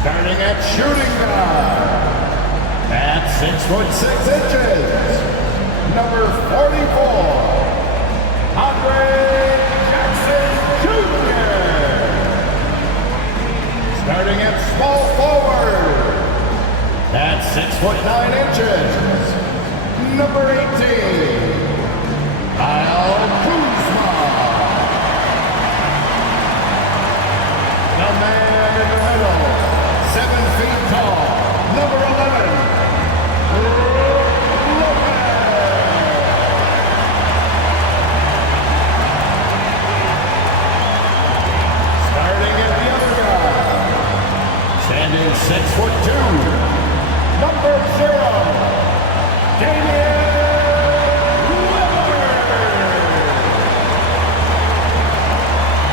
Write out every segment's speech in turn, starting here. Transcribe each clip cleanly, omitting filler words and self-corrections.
Starting at shooting guard, at 6'6" number 44, Andre Jackson Jr. Starting at small forward, at 6'9", number 18, Kyle Kuzma. The man in the middle, 7 feet tall, number 11, standing 6'2", number 0, Damian Lillard.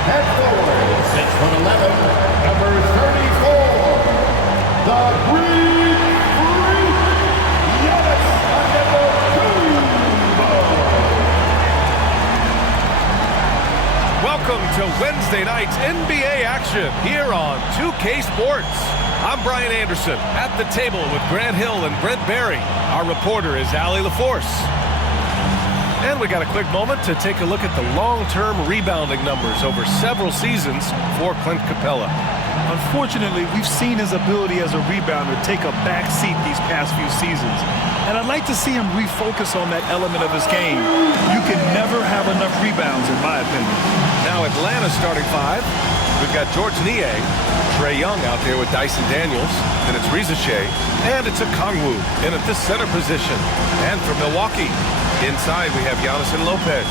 At forward, 6'11", number 34, the Greek Freak, Giannis Antetokounmpo. Welcome to Wednesday night's NBA action here on 2K Sports. I'm Brian Anderson at the table with Grant Hill and Brent Barry. Our reporter is Allie LaForce. And we got a quick moment to take a look at the long-term rebounding numbers over several seasons for Clint Capella. Unfortunately, we've seen his ability as a rebounder take a back seat these past few seasons. And I'd like to see him refocus on that element of his game. You can never have enough rebounds, in my opinion. Now Atlanta starting five. We've got George Niang, Trae Young out there with Dyson Daniels. Then it's Riza-Shea, and it's Okongwu in at the center position. And for Milwaukee, inside we have Giannis and Lopez.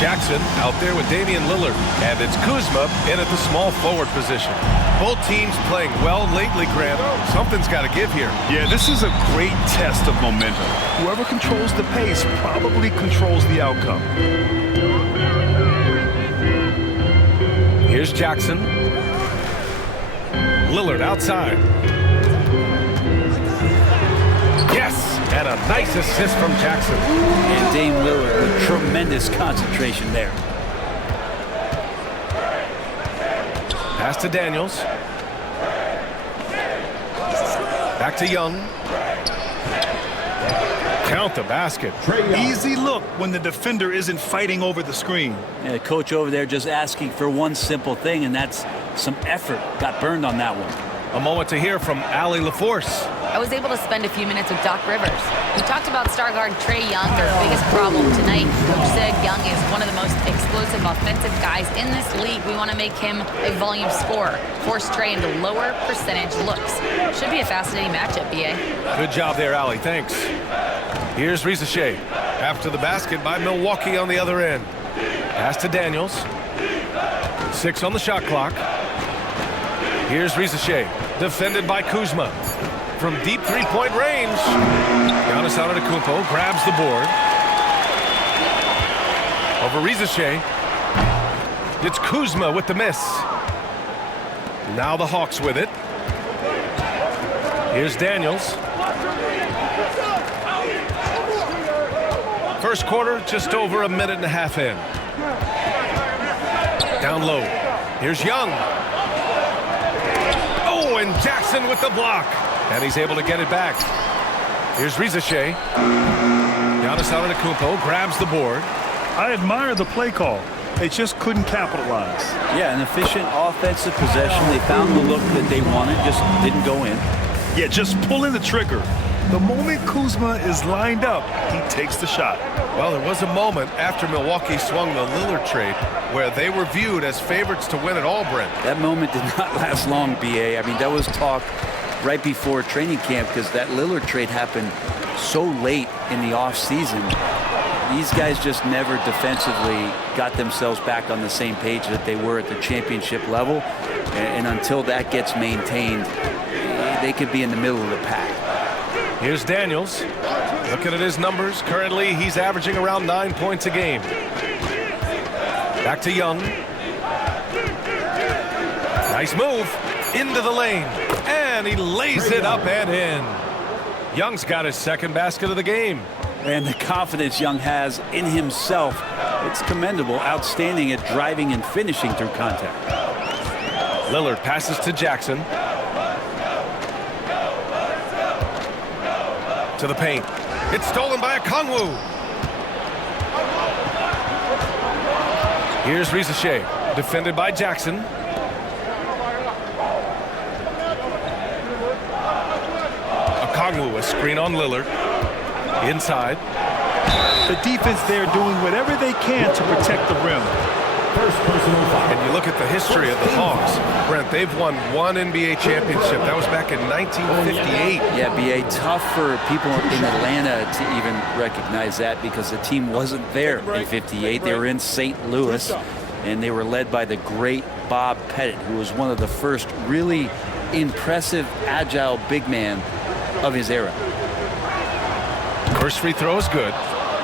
Jackson out there with Damian Lillard. And it's Kuzma in at the small forward position. Both teams playing well lately, Grant. Something's got to give here. Yeah, this is a great test of momentum. Whoever controls the pace probably controls the outcome. Here's Jackson. Lillard outside. Yes! And a nice assist from Jackson. And Dame Lillard with tremendous concentration there. Pass to Daniels. Back to Young. Count the basket. Easy look when the defender isn't fighting over the screen. Yeah, the coach over there just asking for one simple thing, and that's some effort. Got burned on that one. A moment to hear from Allie LaForce. I was able to spend a few minutes with Doc Rivers. We talked about star guard Trae Young, their biggest problem tonight. Coach said Young is one of the most explosive offensive guys in this league. We want to make him a volume scorer, force Trae into lower percentage looks. Should be a fascinating matchup, BA. Good job there, Allie. Thanks. Here's Riza-Shea. After the basket by Milwaukee on the other end. Pass to Daniels. 6 on the shot clock. Here's Riza-Shea. Defended by Kuzma. From deep three-point range. Giannis Antetokounmpo grabs the board. Over Riza-Shea. It's Kuzma with the miss. Now the Hawks with it. Here's Daniels. First quarter, just over a minute and a half in. Down low. Here's Young. Oh, and Jackson with the block. And he's able to get it back. Here's Riza-Shea. Giannis Antetokounmpo grabs the board. I admire the play call. They just couldn't capitalize. Yeah, an efficient offensive possession. They found the look that they wanted, just didn't go in. Yeah, just pulling the trigger. The moment Kuzma is lined up, he takes the shot. Well, there was a moment after Milwaukee swung the Lillard trade where they were viewed as favorites to win it all, Brent. That moment did not last long, BA. I mean, that was talk right before training camp because that Lillard trade happened so late in the offseason. These guys just never defensively got themselves back on the same page that they were at the championship level. And until that gets maintained, they could be in the middle of the pack. Here's Daniels. Looking at his numbers, currently he's averaging around 9 points a game. Back to Young. Nice move. Into the lane. And he lays it up and in. Young's got his second basket of the game. And the confidence Young has in himself, it's commendable. Outstanding at driving and finishing through contact. Lillard passes to Jackson. To the paint. It's stolen by Okongwu. Here's Rizachet, defended by Jackson. Okongwu, a screen on Lillard. Inside. The defense there doing whatever they can to protect the rim. First personal foul. And you look at the history of the Hawks. Brent, they've won one NBA championship. That was back in 1958. Yeah, B.A., tough for people in Atlanta to even recognize that because the team wasn't there in 58. They were in St. Louis, and they were led by the great Bob Pettit, who was one of the first really impressive, agile big man of his era. First free throw is good.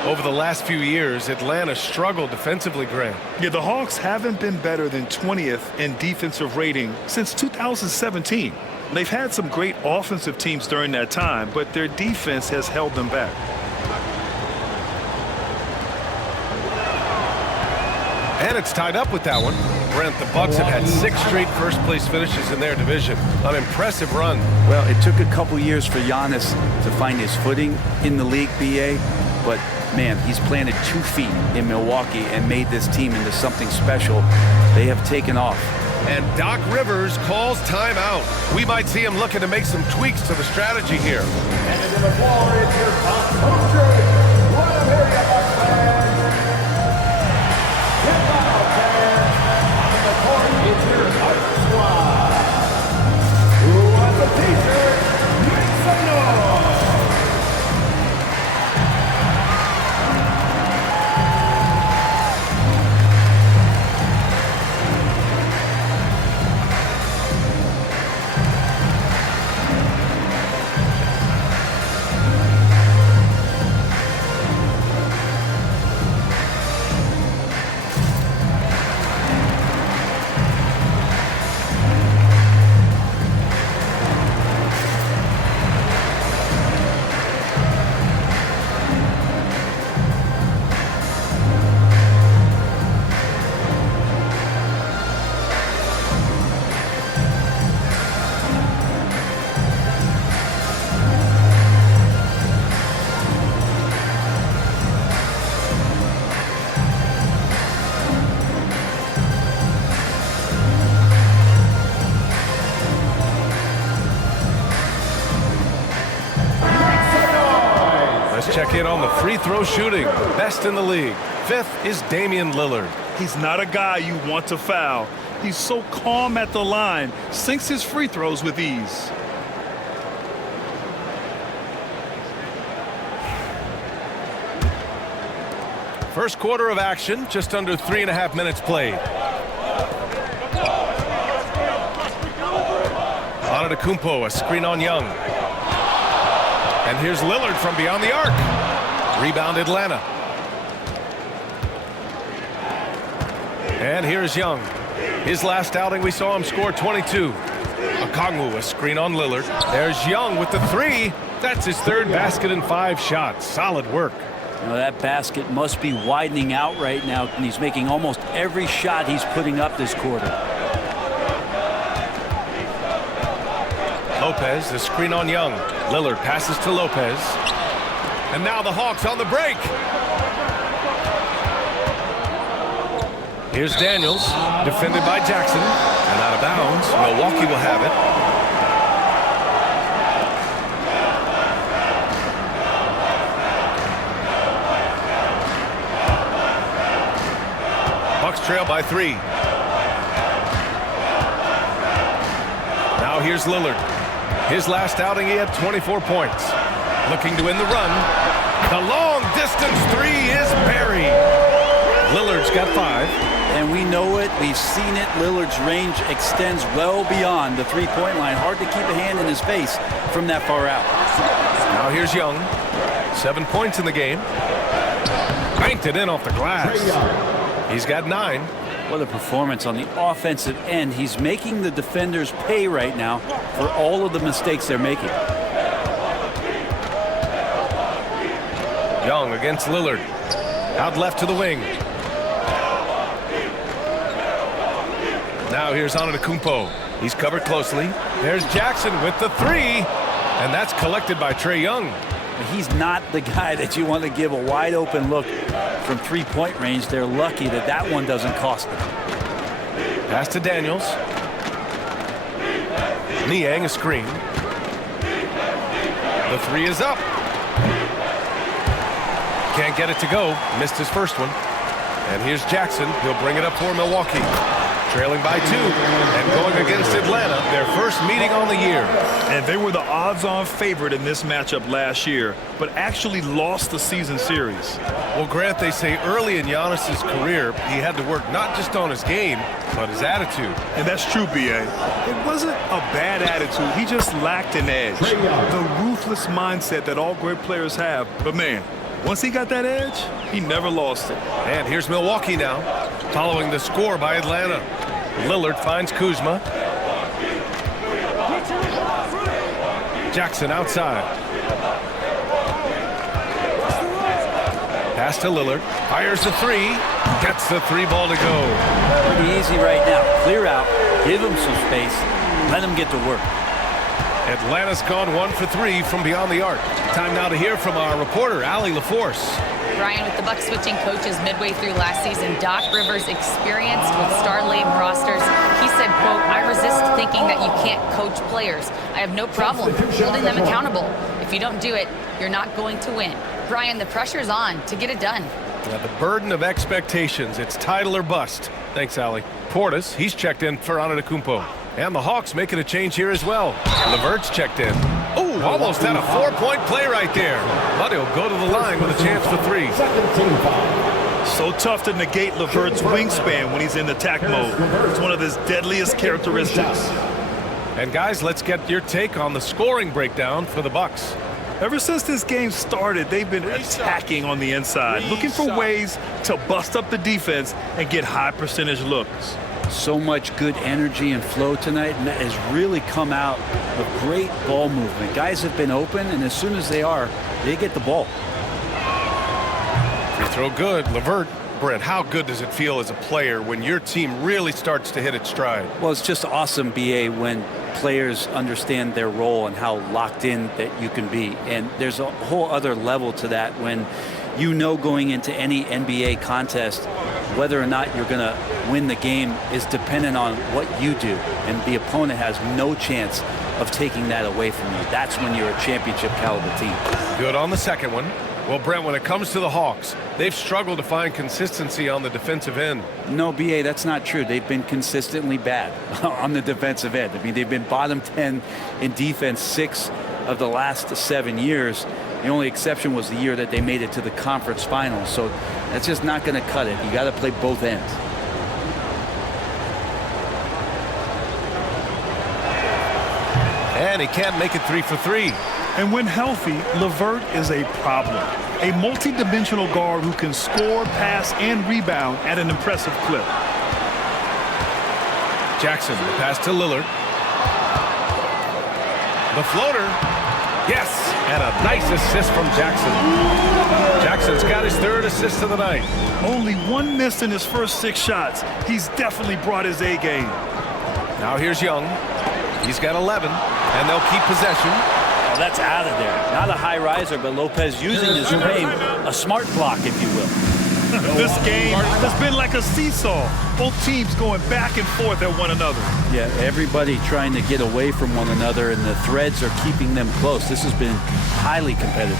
Over the last few years, Atlanta struggled defensively, Grant. Yeah, the Hawks haven't been better than 20th in defensive rating since 2017. They've had some great offensive teams during that time, but their defense has held them back. And it's tied up with that one. Brent, the Bucks have had 6 straight first-place finishes in their division. An impressive run. Well, it took a couple years for Giannis to find his footing in the league, B.A., but man, he's planted 2 feet in Milwaukee and made this team into something special. They have taken off. And Doc Rivers calls timeout. We might see him looking to make some tweaks to the strategy here. And into the floor, it's your top coach. What a area, Bucks fans. Hip out, fans. On the court, it's your Bucks squad. Who wants a t-shirt? Make some noise. Check in on the free throw shooting, best in the league. 5th is Damian Lillard. He's not a guy you want to foul. He's so calm at the line, sinks his free throws with ease. First quarter of action, just under 3.5 minutes played. Antetokounmpo, a screen on Young. And here's Lillard from beyond the arc. Rebound Atlanta. And here's Young. His last outing, we saw him score 22. Okongwu, a screen on Lillard. There's Young with the 3. That's his 3rd basket in 5 shots. Solid work. You know, that basket must be widening out right now, and he's making almost every shot he's putting up this quarter. Lopez, the screen on Young. Lillard passes to Lopez. And now the Hawks on the break. Here's Daniels, defended by Jackson. And out of bounds, Milwaukee will have it. Bucks trail by 3. Now here's Lillard. His last outing, he had 24 points. Looking to win the run. The long distance 3 is buried. Lillard's got 5. And we know it. We've seen it. Lillard's range extends well beyond the 3-point line. Hard to keep a hand in his face from that far out. Now here's Young. 7 points in the game. Banked it in off the glass. He's got 9. What a performance on the offensive end. He's making the defenders pay right now for all of the mistakes they're making. Young against Lillard. Out left to the wing. Now here's Antetokounmpo. He's covered closely. There's Jackson with the 3. And that's collected by Trae Young. He's not the guy that you want to give a wide open look from three-point range. They're lucky that that one doesn't cost them. Pass to Daniels. Niang a screen. The three is up. Can't get it to go. Missed his first one. And here's Jackson. He'll bring it up for Milwaukee. Trailing by 2 and going against Atlanta, their first meeting on the year. And they were the odds-on favorite in this matchup last year, but actually lost the season series. Well, Grant, they say early in Giannis's career, he had to work not just on his game, but his attitude. And that's true, B.A. It wasn't a bad attitude. He just lacked an edge. The ruthless mindset that all great players have. But, man, once he got that edge, he never lost it. And here's Milwaukee now, following the score by Atlanta. Lillard finds Kuzma. Jackson outside. Pass to Lillard. Fires the three. Gets the three ball to go. Pretty easy right now. Clear out. Give him some space. Let him get to work. Atlanta's gone 1 for 3 from beyond the arc. Time now to hear from our reporter, Allie LaForce. Brian, with the Bucks switching coaches midway through last season, Doc Rivers' experience with star-laden rosters, he said, quote, "I resist thinking that you can't coach players. I have no problem holding them accountable. If you don't do it, you're not going to win." Brian, the pressure's on to get it done. Yeah, the burden of expectations. It's title or bust. Thanks, Allie. Portis, he's checked in for Antetokounmpo. And the Hawks making a change here as well. LeVert's checked in. Oh, almost had a 4-point play right there. But he'll go to the line with a chance for 3. So tough to negate LeVert's wingspan when he's in attack mode. It's one of his deadliest characteristics. And guys, let's get your take on the scoring breakdown for the Bucks. Ever since this game started, they've been attacking on the inside, looking for ways to bust up the defense and get high percentage looks. So much good energy and flow tonight, and that has really come out of great ball movement. Guys have been open, and as soon as they are, they get the ball. Free throw good. LeVert. Brent, how good does it feel as a player when your team really starts to hit its stride? Well, it's just awesome, B.A., when players understand their role and how locked in that you can be. And there's a whole other level to that when you know going into any NBA contest whether or not you're going to win the game is dependent on what you do. And the opponent has no chance of taking that away from you. That's when you're a championship caliber team. Good on the second one. Well, Brent, when it comes to the Hawks, they've struggled to find consistency on the defensive end. No, B.A., that's not true. They've been consistently bad on the defensive end. I mean, they've been bottom 10 in defense 6 of the last 7 years. The only exception was the year that they made it to the conference finals. So that's just not going to cut it. You got to play both ends. And he can't make it 3 for 3. And when healthy, LeVert is a problem. A multi-dimensional guard who can score, pass, and rebound at an impressive clip. Jackson, the pass to Lillard. The floater. Yes, and a nice assist from Jackson. Jackson's got his 3rd assist of the night. Only 1 miss in his first 6 shots. He's definitely brought his A game. Now here's Young. He's got 11, and they'll keep possession. Oh, that's out of there. Not a high riser, but Lopez using his frame, a smart block, if you will. This game has been like a seesaw. Both teams going back and forth at one another. Yeah, everybody trying to get away from one another, and the threads are keeping them close. This has been highly competitive.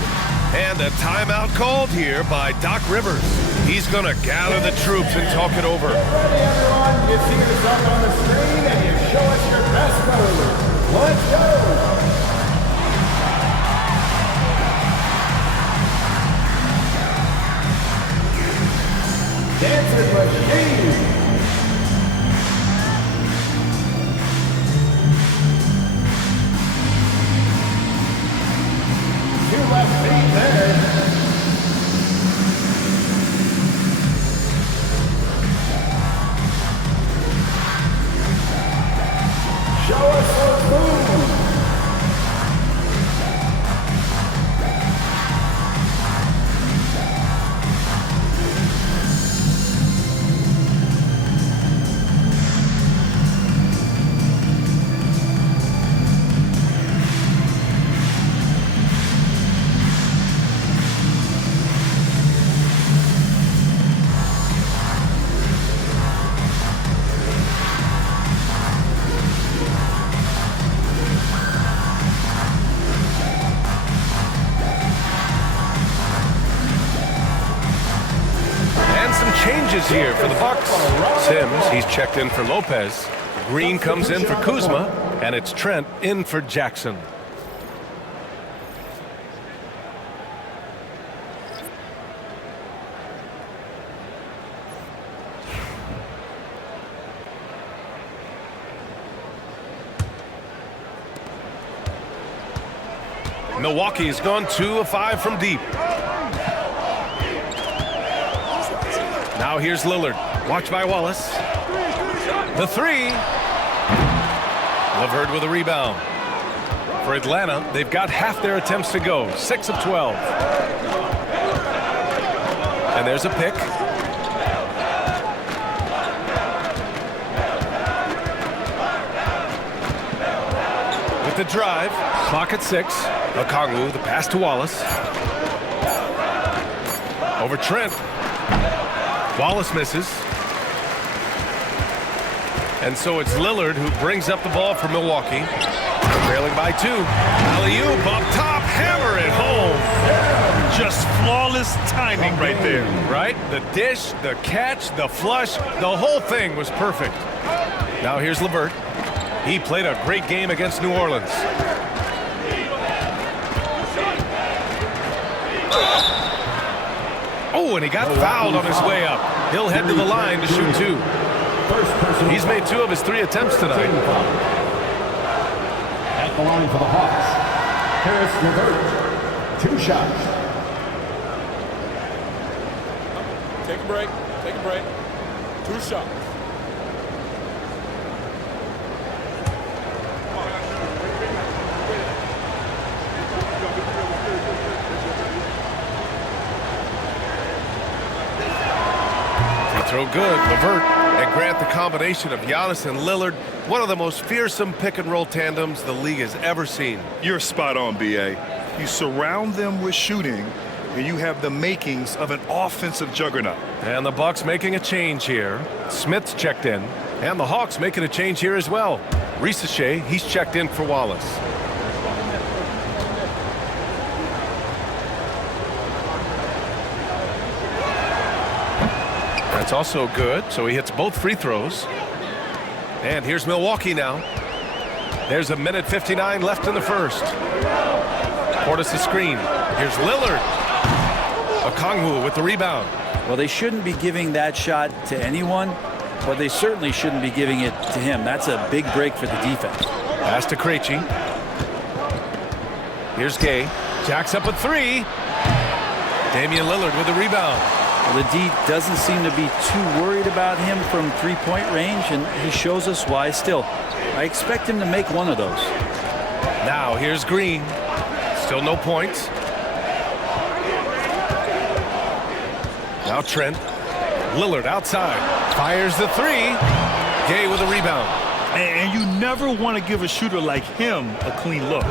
And a timeout called here by Doc Rivers. He's going to gather the troops and talk it over. Ready, everyone? You see yourself on the screen and you show us your best move. Let's go. Dancing machine. Two left feet there. Show us those moves. changes here for the Bucks. Sims, he's checked in for Lopez. Green comes in for Kuzma, and it's Trent in for Jackson. Milwaukee's gone 2 of 5 from deep. Now here's Lillard. Watched by Wallace. The 3. LeVert with a rebound. For Atlanta, they've got half their attempts to go. 6 of 12. And there's a pick. With the drive. Clock at 6. Okongwu, the pass to Wallace. Over Trent. Wallace misses. And so it's Lillard who brings up the ball for Milwaukee. Trailing by 2. Alley-oop up top, hammer it home. Just flawless timing right there. Right? The dish, the catch, the flush, the whole thing was perfect. Now here's LeVert. He played a great game against New Orleans. Oh, and he got fouled on his way up. He'll head to the line to shoot 2. He's made 2 of his 3 attempts tonight. At the line for the Hawks, Harris LeVert, 2 shots. Take a break. Take a break. 2 shots. Throw good, LeVert, and Grant, the combination of Giannis and Lillard, one of the most fearsome pick-and-roll tandems the league has ever seen. You're spot on, B.A. You surround them with shooting, and you have the makings of an offensive juggernaut. And the Bucks making a change here. Smith's checked in, and the Hawks making a change here as well. Risachet, he's checked in for Wallace. That's also good, so he hits both free throws. And here's Milwaukee now. There's 1:59 left in the first. Portis the screen. Here's Lillard. Okongwu with the rebound. Well, they shouldn't be giving that shot to anyone, but they certainly shouldn't be giving it to him. That's a big break for the defense. Pass to Krejci. Here's Gay. Jacks up a 3. Damian Lillard with the rebound. The D doesn't seem to be too worried about him from three-point range, and he shows us why still. I expect him to make one of those. Now here's Green. Still no points. Now Trent. Lillard outside. Fires the 3. Gay with a rebound. And you never want to give a shooter like him a clean look.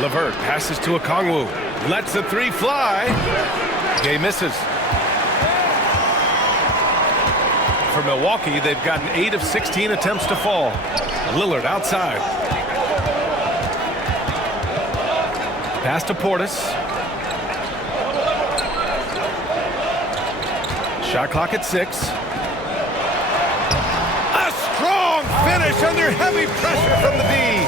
LeVert passes to Okongwu. Lets the 3 fly. Gay misses. For Milwaukee, they've gotten 8 of 16 attempts to fall. Lillard outside. Pass to Portis. Shot clock at 6. A strong finish under heavy pressure from the D.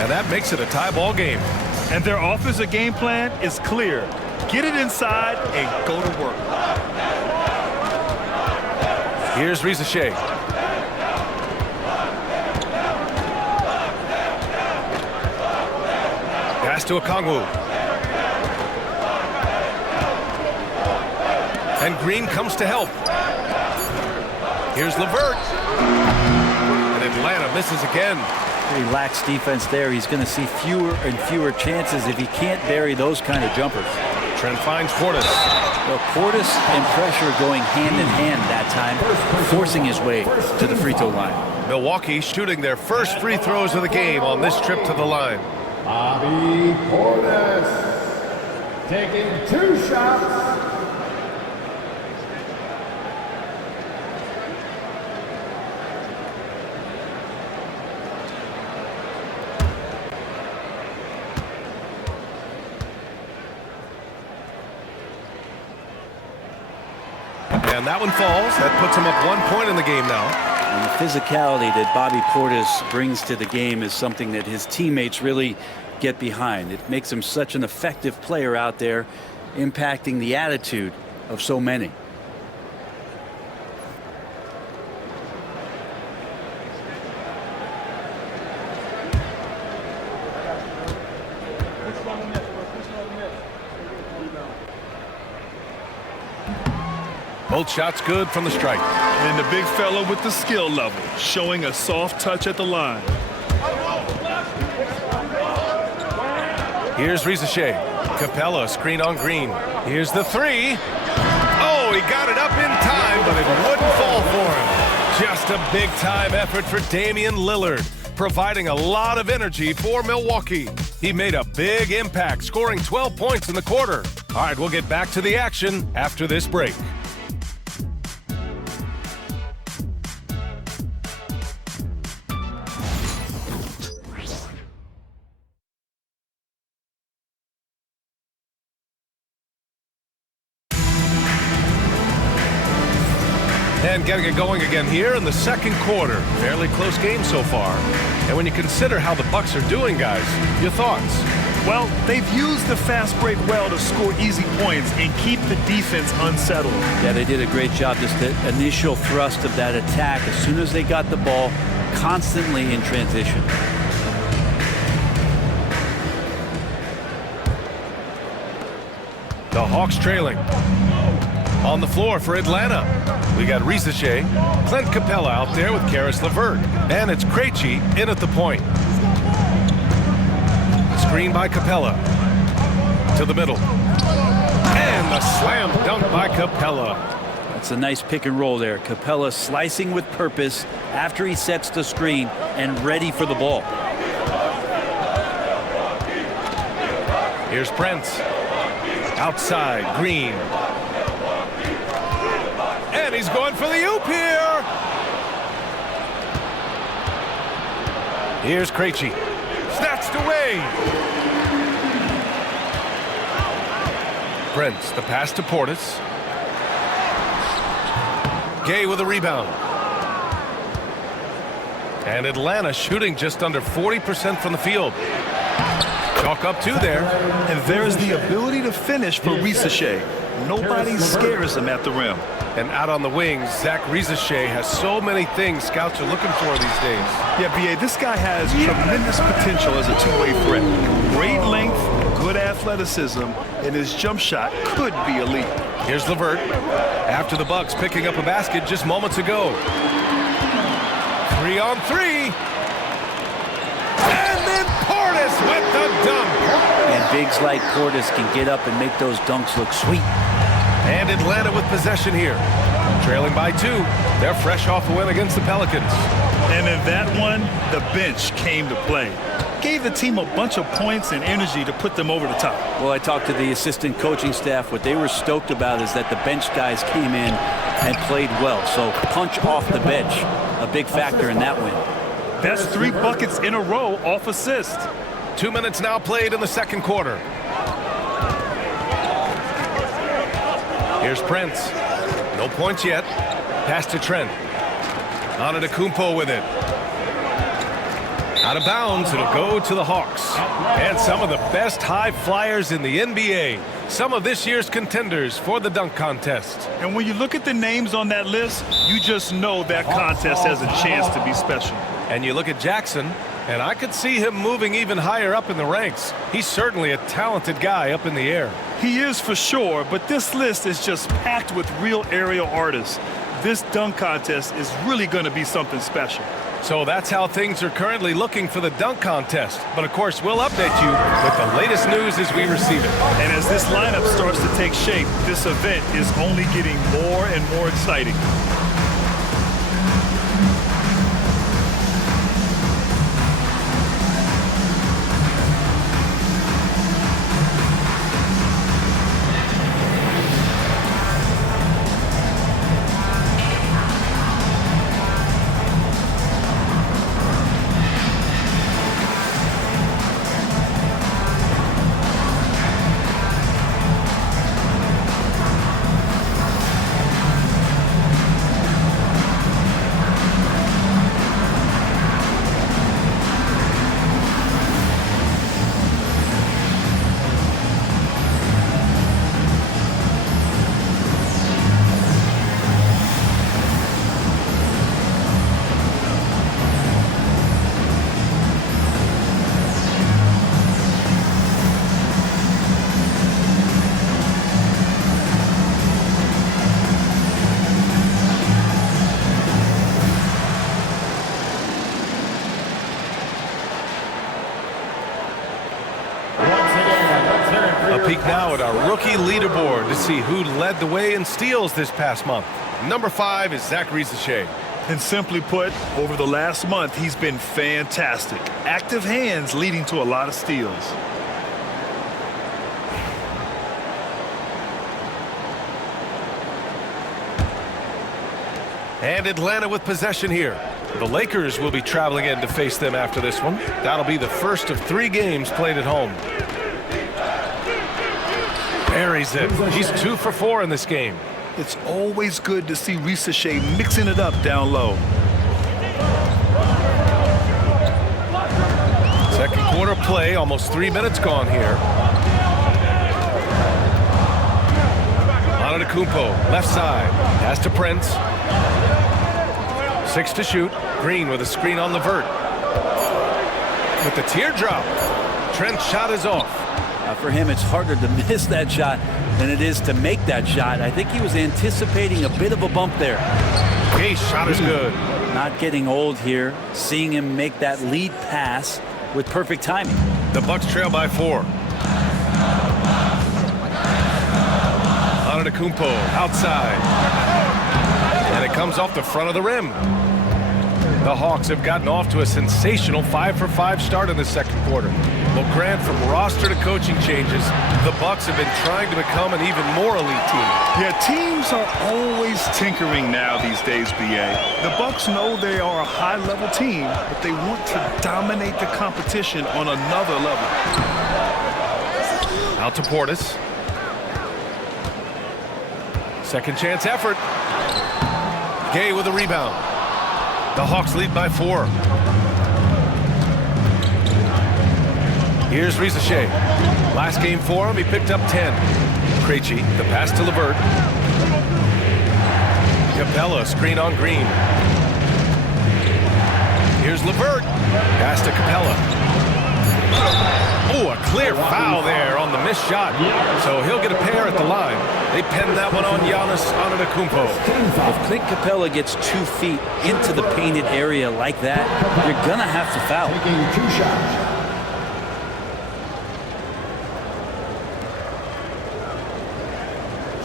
And that makes it a tie ball game. And their offensive game plan is clear. Get it inside and go to work. Here's Risachet. Pass to Okongwu. And Green comes to help. Here's LeVert. And Atlanta misses again. Pretty lax defense there. He's going to see fewer and fewer chances if he can't bury those kind of jumpers. Trent finds Portis. Well, Portis and pressure going hand in hand that time, forcing his way to the free throw line. Milwaukee shooting their first free throws of the game on this trip to the line. Bobby Portis taking 2 shots. And that one falls. That puts him up 1 point in the game now. And the physicality that Bobby Portis brings to the game is something that his teammates really get behind. It makes him such an effective player out there, impacting the attitude of so many. Both shots good from the stripe. And the big fella with the skill level, showing a soft touch at the line. Here's Rizachet. Capella, screen on Green. Here's the three. Oh, he got it up in time, but it wouldn't fall for him. Just a big-time effort for Damian Lillard, providing a lot of energy for Milwaukee. He made a big impact, scoring 12 points in the quarter. All right, we'll get back to the action after this break. And getting it going again here in the second quarter. Fairly close game so far. And when you consider how the Bucks are doing, guys, your thoughts? Well, they've used the fast break well to score easy points and keep the defense unsettled. Yeah, they did a great job. Just the initial thrust of that attack, as soon as they got the ball, constantly in transition. The Hawks trailing. On the floor for Atlanta, we got Rizachet, Clint Capella out there with Karis LeVert, and it's Krejci in at the point. Screen by Capella to the middle, and the slam dunk by Capella. That's a nice pick and roll there. Capella slicing with purpose after he sets the screen and ready for the ball. Here's Prince. Outside, Green. And he's going for the oop here. Here's Krejci. Snatched away. Prince, the pass to Portis. Gay with a rebound. And Atlanta shooting just under 40% from the field. Chalk up two there. And there's the ability to finish for Rizachet. Nobody scares him at the rim. And out on the wings, Zach Rizachet has so many things scouts are looking for these days. Yeah, B.A., this guy has tremendous potential as a two-way threat. Great length, good athleticism, and his jump shot could be elite. Here's LeVert. After the Bucks picking up a basket just moments ago. 3 on 3. And then Portis with the dunk. And bigs like Portis can get up and make those dunks look sweet. And Atlanta with possession here. Trailing by 2. They're fresh off a win against the Pelicans. And in that one, the bench came to play. Gave the team a bunch of points and energy to put them over the top. Well, I talked to the assistant coaching staff. What they were stoked about is that the bench guys came in and played well. So punch off the bench, a big factor in that win. That's 3 buckets in a row off assist. 2 minutes now played in the second quarter. Here's Prince. No points yet. Pass to Trent. Antetokounmpo with it. Out of bounds, it'll go to the Hawks. And some of the best high flyers in the NBA. Some of this year's contenders for the dunk contest. And when you look at the names on that list, you just know that contest has a chance to be special. And you look at Jackson, and I could see him moving even higher up in the ranks. He's certainly a talented guy up in the air. He is for sure, but this list is just packed with real aerial artists. This dunk contest is really going to be something special. So that's how things are currently looking for the dunk contest. But of course, we'll update you with the latest news as we receive it. And as this lineup starts to take shape, this event is only getting more and more exciting. peek now at our rookie leaderboard to see who led the way in steals this past month. Number 5 is Zach Rizachet. And simply put, over the last month, he's been fantastic. Active hands leading to a lot of steals. And Atlanta with possession here. The Lakers will be traveling in to face them after this one. That'll be the first of 3 games played at home. Buries it. He's 2 for 4 in this game. It's always good to see Rizachet mixing it up down low. Second quarter play, almost 3 minutes gone here. Antetokounmpo, left side, pass to Prince. 6 to shoot. Green with a screen on LeVert. With the teardrop. Trent's shot is off. For him, it's harder to miss that shot than it is to make that shot. I think he was anticipating a bit of a bump there. His shot is good. Not getting old here. Seeing him make that lead pass with perfect timing. The Bucks trail by 4. Antetokounmpo outside. And it comes off the front of the rim. The Hawks have gotten off to a sensational 5 for 5 start in the second quarter. Well, Grant, from roster to coaching changes, the Bucks have been trying to become an even more elite team. Yeah, teams are always tinkering now these days, BA. The Bucks know they are a high-level team, but they want to dominate the competition on another level. Out to Portis. Second chance effort. Gay with a rebound. The Hawks lead by 4. Here's Rizachet. Last game for him, he picked up 10. Krejci, the pass to LeVert. Capella, screen on Green. Here's LeVert. Pass to Capella. Oh, a clear foul there on the missed shot. So he'll get a pair at the line. They pinned that one on Giannis Antetokounmpo. If Clint Capella gets 2 feet into the painted area like that, you're going to have to foul. Taking 2 shots.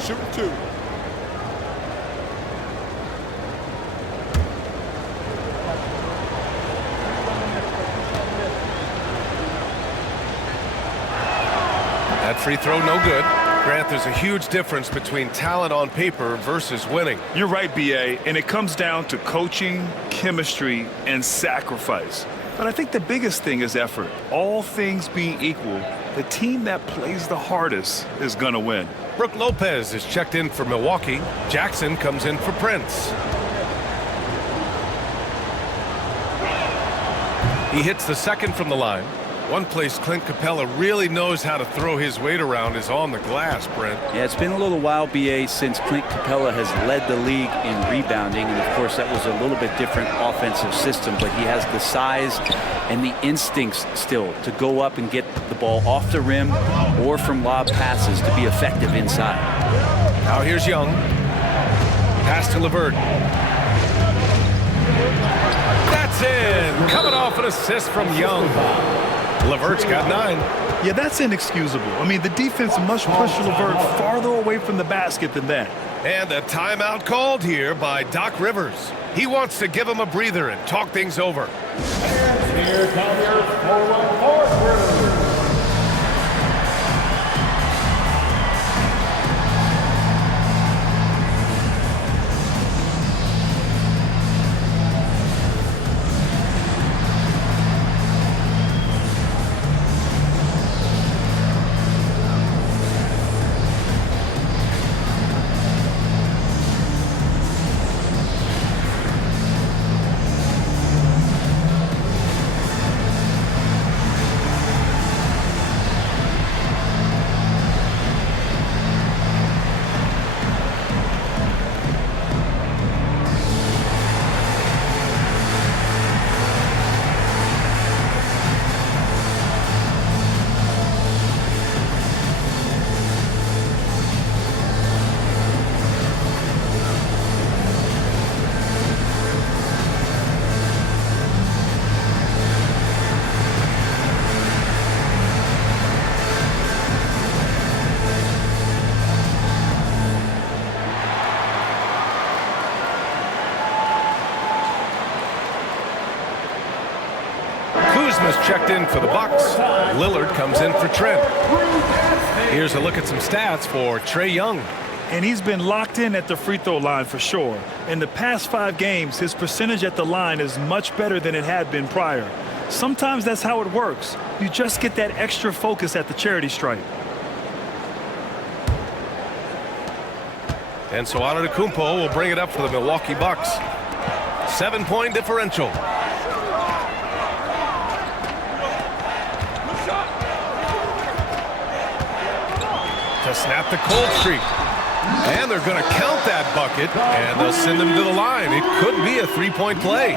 Shooting 2. That free throw no good. Grant, there's a huge difference between talent on paper versus winning. You're right, BA, and it comes down to coaching, chemistry, and sacrifice. But I think the biggest thing is effort. All things being equal, the team that plays the hardest is going to win. Brooke Lopez is checked in for Milwaukee. Jackson comes in for Prince. He hits the second from the line. One place Clint Capella really knows how to throw his weight around is on the glass, Brent. Yeah, it's been a little while, BA, since Clint Capella has led the league in rebounding. And, of course, that was a little bit different offensive system. But he has the size and the instincts still to go up and get the ball off the rim or from lob passes to be effective inside. Now here's Young. Pass to LeVert. That's in. Coming off an assist from Young. LeVert's got 9. Yeah, that's inexcusable. I mean, the defense must push LeVert farther away from the basket than that. And a timeout called here by Doc Rivers. He wants to give him a breather and talk things over. And here come your forward crew. Kuzma's checked in for the Bucks. Lillard comes in for Trent. Here's a look at some stats for Trae Young. And he's been locked in at the free throw line for sure. In the past 5 games, his percentage at the line is much better than it had been prior. Sometimes that's how it works. You just get that extra focus at the charity stripe. And so Antetokounmpo will bring it up for the Milwaukee Bucks. 7-point differential. To snap the cold streak. And they're going to count that bucket, and they'll send him to the line. It could be a 3-point play.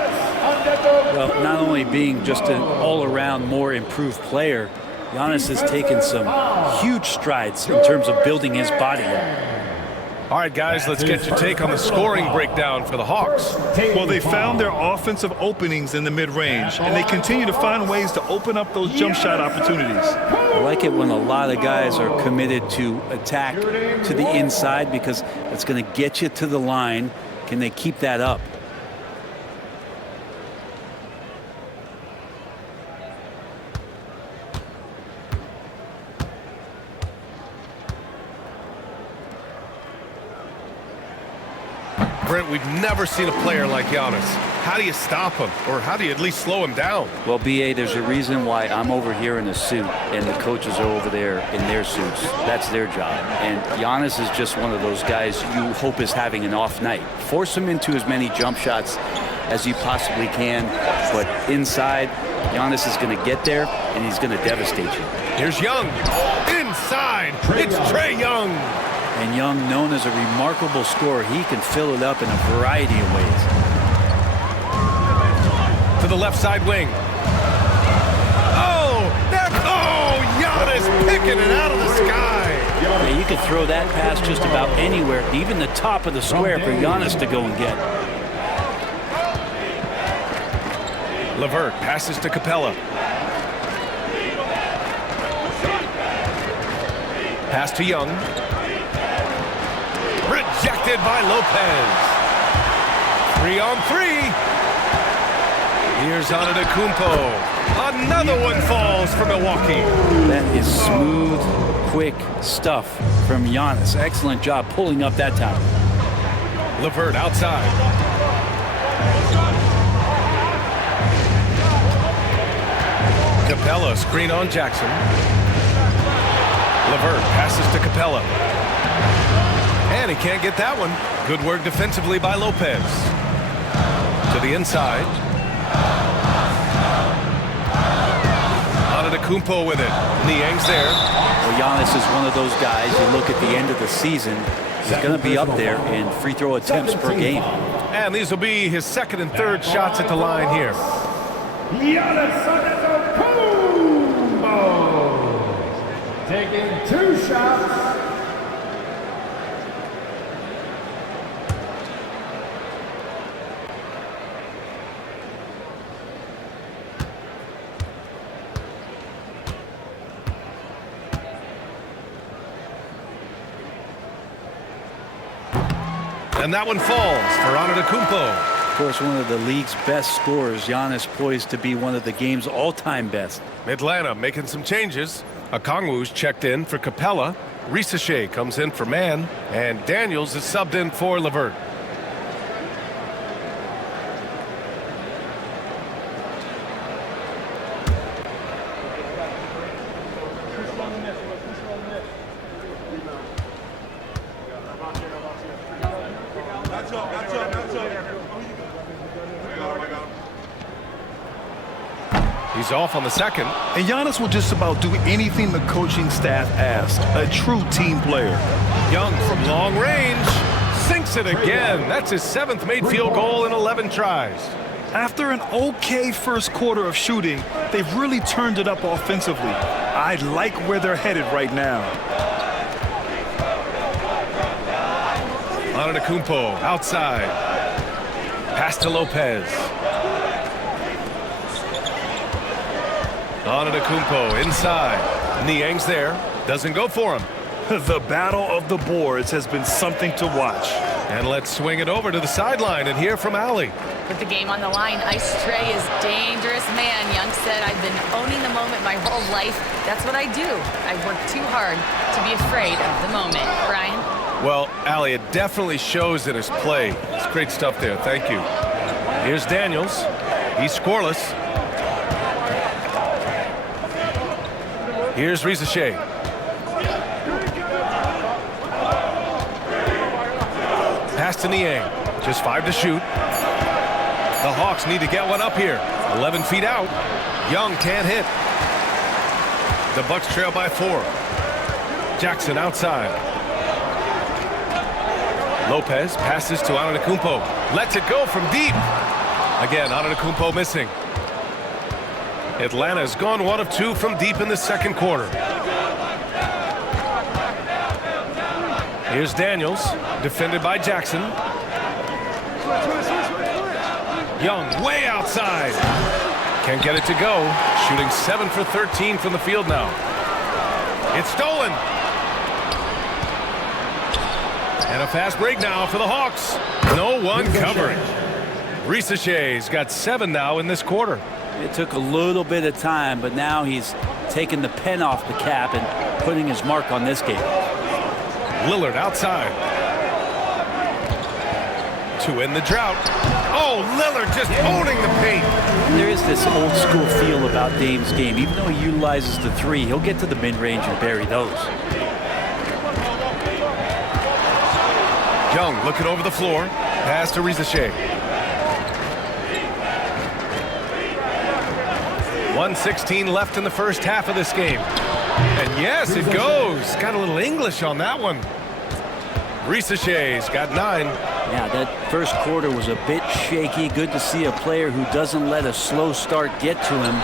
Well, not only being just an all-around more improved player, Giannis has taken some huge strides in terms of building his body up. All right, guys, let's get your take on the scoring breakdown for the Hawks. Well, they found their offensive openings in the mid-range, and they continue to find ways to open up those jump shot opportunities. I like it when a lot of guys are committed to attack to the inside because it's going to get you to the line. Can they keep that up? Brent, we've never seen a player like Giannis. How do you stop him, or how do you at least slow him down? Well, B.A., there's a reason why I'm over here in a suit and the coaches are over there in their suits. That's their job. And Giannis is just one of those guys you hope is having an off night. Force him into as many jump shots as you possibly can, but inside, Giannis is going to get there, and he's going to devastate you. Here's Young. Inside, it's Trae Young. And Young, known as a remarkable scorer, he can fill it up in a variety of ways. To the left side wing. Oh, Giannis picking it out of the sky. Yeah, you could throw that pass just about anywhere, even the top of the square for Giannis to go and get. LeVert passes to Capella. Pass to Young. Rejected by Lopez. 3-on-3. Here's Antetokounmpo. Another one falls for Milwaukee. That is smooth, quick stuff from Giannis. Excellent job pulling up that time. LeVert outside. Capella screen on Jackson. LeVert passes to Capella. And he can't get that one. Good work defensively by Lopez. To the inside. Antetokounmpo with it. Niang's there. Well, Giannis is one of those guys, you look at the end of the season, he's going to be up there in free throw attempts per game. And these will be his second and third shots at the line here. Giannis Antetokounmpo taking 2 shots. And that one falls for Antetokounmpo. Of course, one of the league's best scorers, Giannis poised to be one of the game's all-time best. Atlanta making some changes. Okongwu's checked in for Capella. Risache comes in for Mann. And Daniels is subbed in for LeVert. He's off on the second. And Giannis will just about do anything the coaching staff asks. A true team player. Young from long range. Sinks it again. That's his 7th made field goal in 11 tries. After an okay first quarter of shooting, they've really turned it up offensively. I like where they're headed right now. Antetokounmpo outside. Pass to Lopez. Antetokounmpo inside. Niang's there. Doesn't go for him. The battle of the boards has been something to watch. And let's swing it over to the sideline and hear from Allie. With the game on the line, Ice Trey is dangerous man. Young said, I've been owning the moment my whole life. That's what I do. I work too hard to be afraid of the moment. Brian? Well, Allie, it definitely shows in his play. It's great stuff there. Thank you. Here's Daniels. He's scoreless. Here's Rizachet. Pass to Niang. Just 5 to shoot. The Hawks need to get one up here. 11 feet out. Young can't hit. The Bucks trail by 4. Jackson outside. Lopez passes to Antetokounmpo. Lets it go from deep. Again, Antetokounmpo missing. Atlanta's gone 1 of 2 from deep in the second quarter. Here's Daniels, defended by Jackson. Young way outside. Can't get it to go. Shooting 7 for 13 from the field now. It's stolen. And a fast break now for the Hawks. No one covering. Rizachet's got 7 now in this quarter. It took a little bit of time, but now he's taking the pen off the cap and putting his mark on this game. Lillard outside. To end the drought. Oh, Lillard just owning the paint. There is this old school feel about Dame's game. Even though he utilizes the 3, he'll get to the mid-range and bury those. Young looking over the floor. Pass to Rizachet. 1:16 left in the first half of this game. And yes, it goes. Got a little English on that one. Rizachet's got 9. Yeah, that first quarter was a bit shaky. Good to see a player who doesn't let a slow start get to him.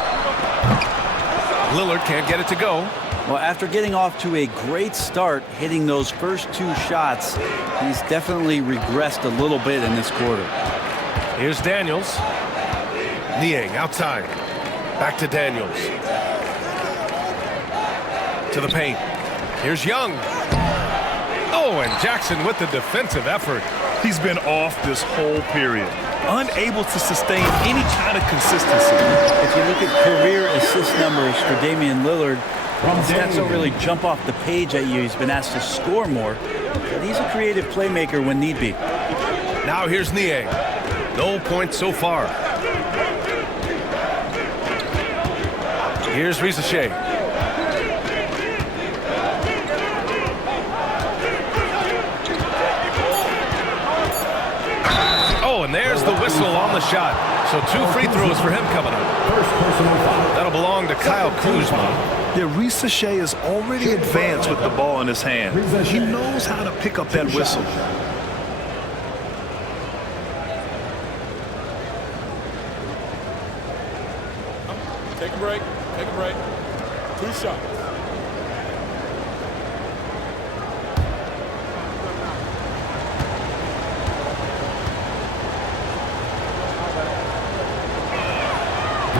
Lillard can't get it to go. Well, after getting off to a great start, hitting those first 2 shots, he's definitely regressed a little bit in this quarter. Here's Daniels. Niang outside. Back to Daniels. To the paint. Here's Young. Oh, and Jackson with the defensive effort. He's been off this whole period, unable to sustain any kind of consistency. If you look at career assist numbers for Damian Lillard, stats don't really jump off the page at you. He's been asked to score more, but he's a creative playmaker when need be. Now here's Niang. No points so far. Here's Rizachet. Oh, and there's the whistle on the shot. So 2 free throws for him coming up. That'll belong to Kyle Kuzma. Yeah, Rizachet is already advanced with the ball in his hand. He knows how to pick up that whistle. Take a break. Take a break. 2 shots.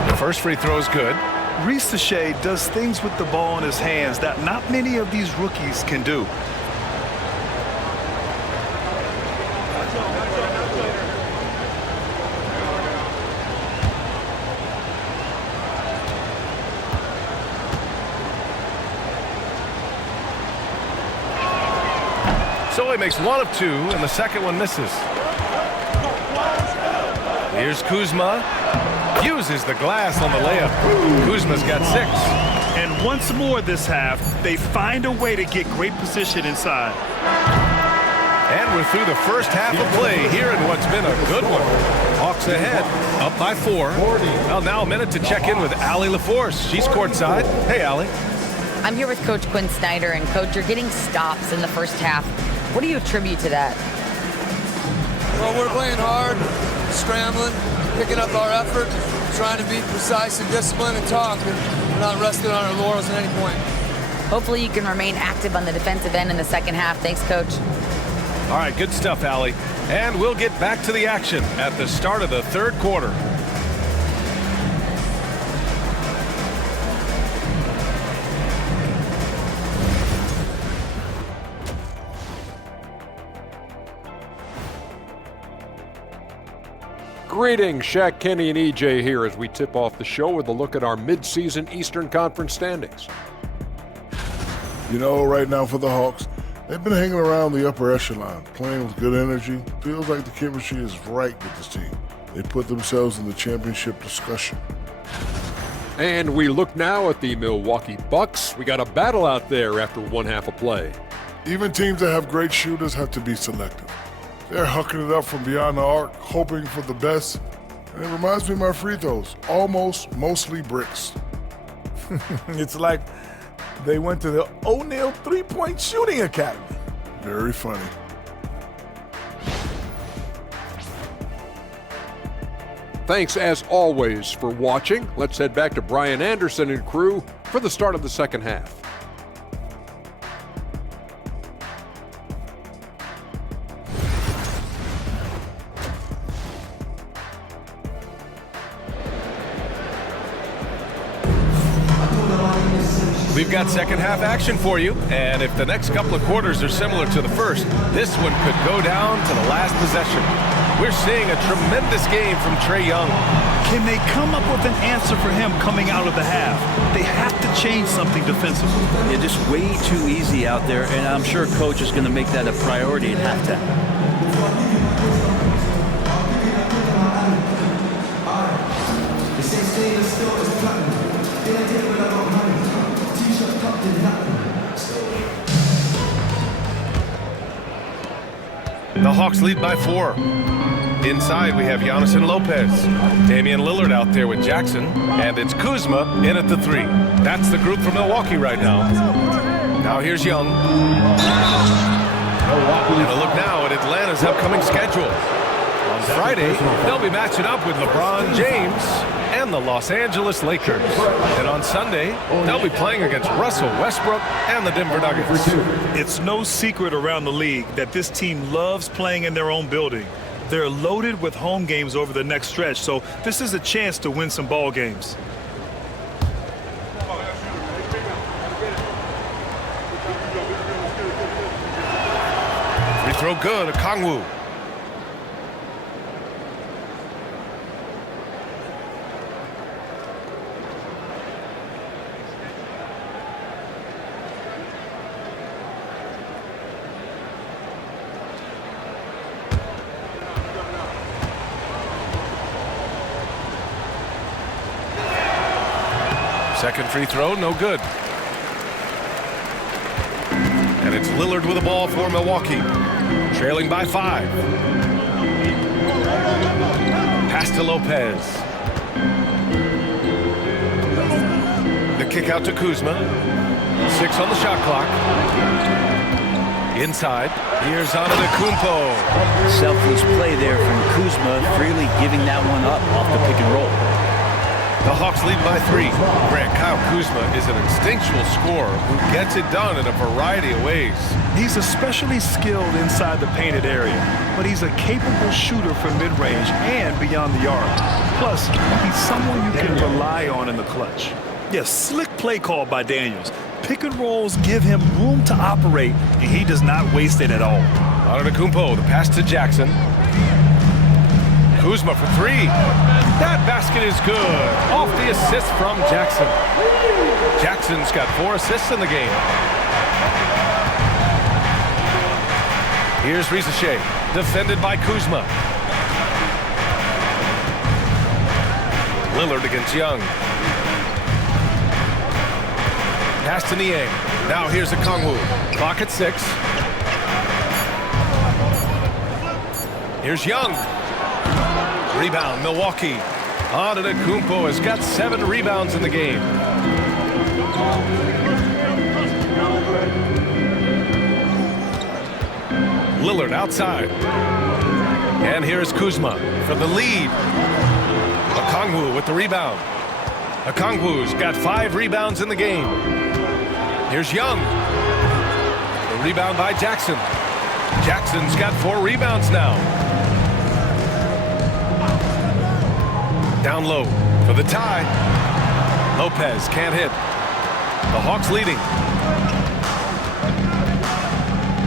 The first free throw is good. Rizachet does things with the ball in his hands that not many of these rookies can do. So he makes 1 of 2, and the second one misses. Here's Kuzma. Uses the glass on the layup. Kuzma's got 6. And once more this half, they find a way to get great position inside. And we're through the first half of play here in what's been a good one. Hawks ahead, up by 4. Well, now a minute to check in with Allie LaForce. She's courtside. Hey, Allie. I'm here with Coach Quinn Snyder, and Coach, you're getting stops in the first half. What do you attribute to that? Well, we're playing hard, scrambling, picking up our effort, trying to be precise and disciplined and talk, and we're not resting on our laurels at any point. Hopefully you can remain active on the defensive end in the second half. Thanks, Coach. All right, good stuff, Allie. And we'll get back to the action at the start of the third quarter. Greetings, Shaq, Kenny, and EJ here as we tip off the show with a look at our mid-season Eastern Conference standings. You know, right now for the Hawks, they've been hanging around the upper echelon, playing with good energy. Feels like the chemistry is right with this team. They put themselves in the championship discussion. And we look now at the Milwaukee Bucks. We got a battle out there after one half of play. Even teams that have great shooters have to be selective. They're hucking it up from beyond the arc, hoping for the best. And it reminds me of my free throws, almost mostly bricks. It's like they went to the O'Neal three-point shooting academy. Very funny. Thanks, as always, for watching. Let's head back to Brian Anderson and crew for the start of the second half. We've got second half action for you, and if the next couple of quarters are similar to the first, this one could go down to the last possession. We're seeing a tremendous game from Trae Young. Can they come up with an answer for him coming out of the half? They have to change something defensively. They're just way too easy out there, and I'm sure coach is going to make that a priority at halftime. The Hawks lead by 4. Inside, we have Giannis and Lopez. Damian Lillard out there with Jackson. And it's Kuzma in at the 3. That's the group from Milwaukee right now. Now here's Young. And a look now at Atlanta's upcoming schedule. On Friday, they'll be matching up with LeBron James and the Los Angeles Lakers. And on Sunday, they'll be playing against Russell Westbrook and the Denver Nuggets. It's no secret around the league that this team loves playing in their own building. They're loaded with home games over the next stretch, so this is a chance to win some ball games. Free throw good, Okongwu. Second free throw, no good. And it's Lillard with the ball for Milwaukee. Trailing by 5. Pass to Lopez. The kick out to Kuzma. 6 on the shot clock. Inside, here's Antetokounmpo. Selfless play there from Kuzma, freely giving that one up off the pick and roll. The Hawks lead by 3. Grant, Kyle Kuzma is an instinctual scorer who gets it done in a variety of ways. He's especially skilled inside the painted area, but he's a capable shooter from mid-range and beyond the arc. Plus, he's someone you can rely on in the clutch. Yes, slick play call by Daniels. Pick and rolls give him room to operate, and he does not waste it at all. Antetokounmpo, the pass to Jackson. Kuzma for 3. That basket is good. Off the assist from Jackson. Jackson's got 4 assists in the game. Here's Risache, defended by Kuzma. Lillard against Young. Pass to Niang. Now here's Okongwu. Clock at 6. Here's Young. Rebound, Milwaukee. Antetokounmpo has got 7 rebounds in the game. Lillard outside. And here's Kuzma for the lead. Okongwu with the rebound. Okongwu's got 5 rebounds in the game. Here's Young. The rebound by Jackson. Jackson's got 4 rebounds now. Down low for the tie. Lopez can't hit. The Hawks leading.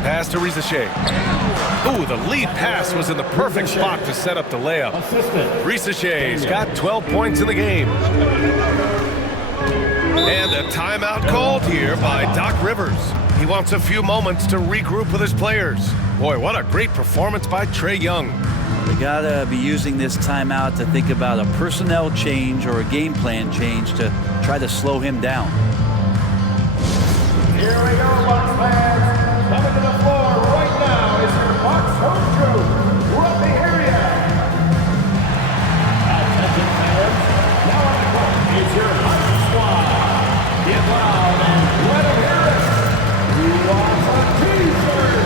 Pass to Rizachet. Ooh, the lead pass was in the perfect spot to set up the layup. Rizachet's got 12 points in the game. And a timeout called here by Doc Rivers. He wants a few moments to regroup with his players. Boy, what a great performance by Trae Young. They gotta be using this timeout to think about a personnel change or a game plan change to try to slow him down. Here we go, Bucks fans. Coming to the floor right now is your Bucks home crew. Love to hear ya. Attention fans, now on the court is your Bucks squad. Get loud and let them hear it. Who wants a t-shirt?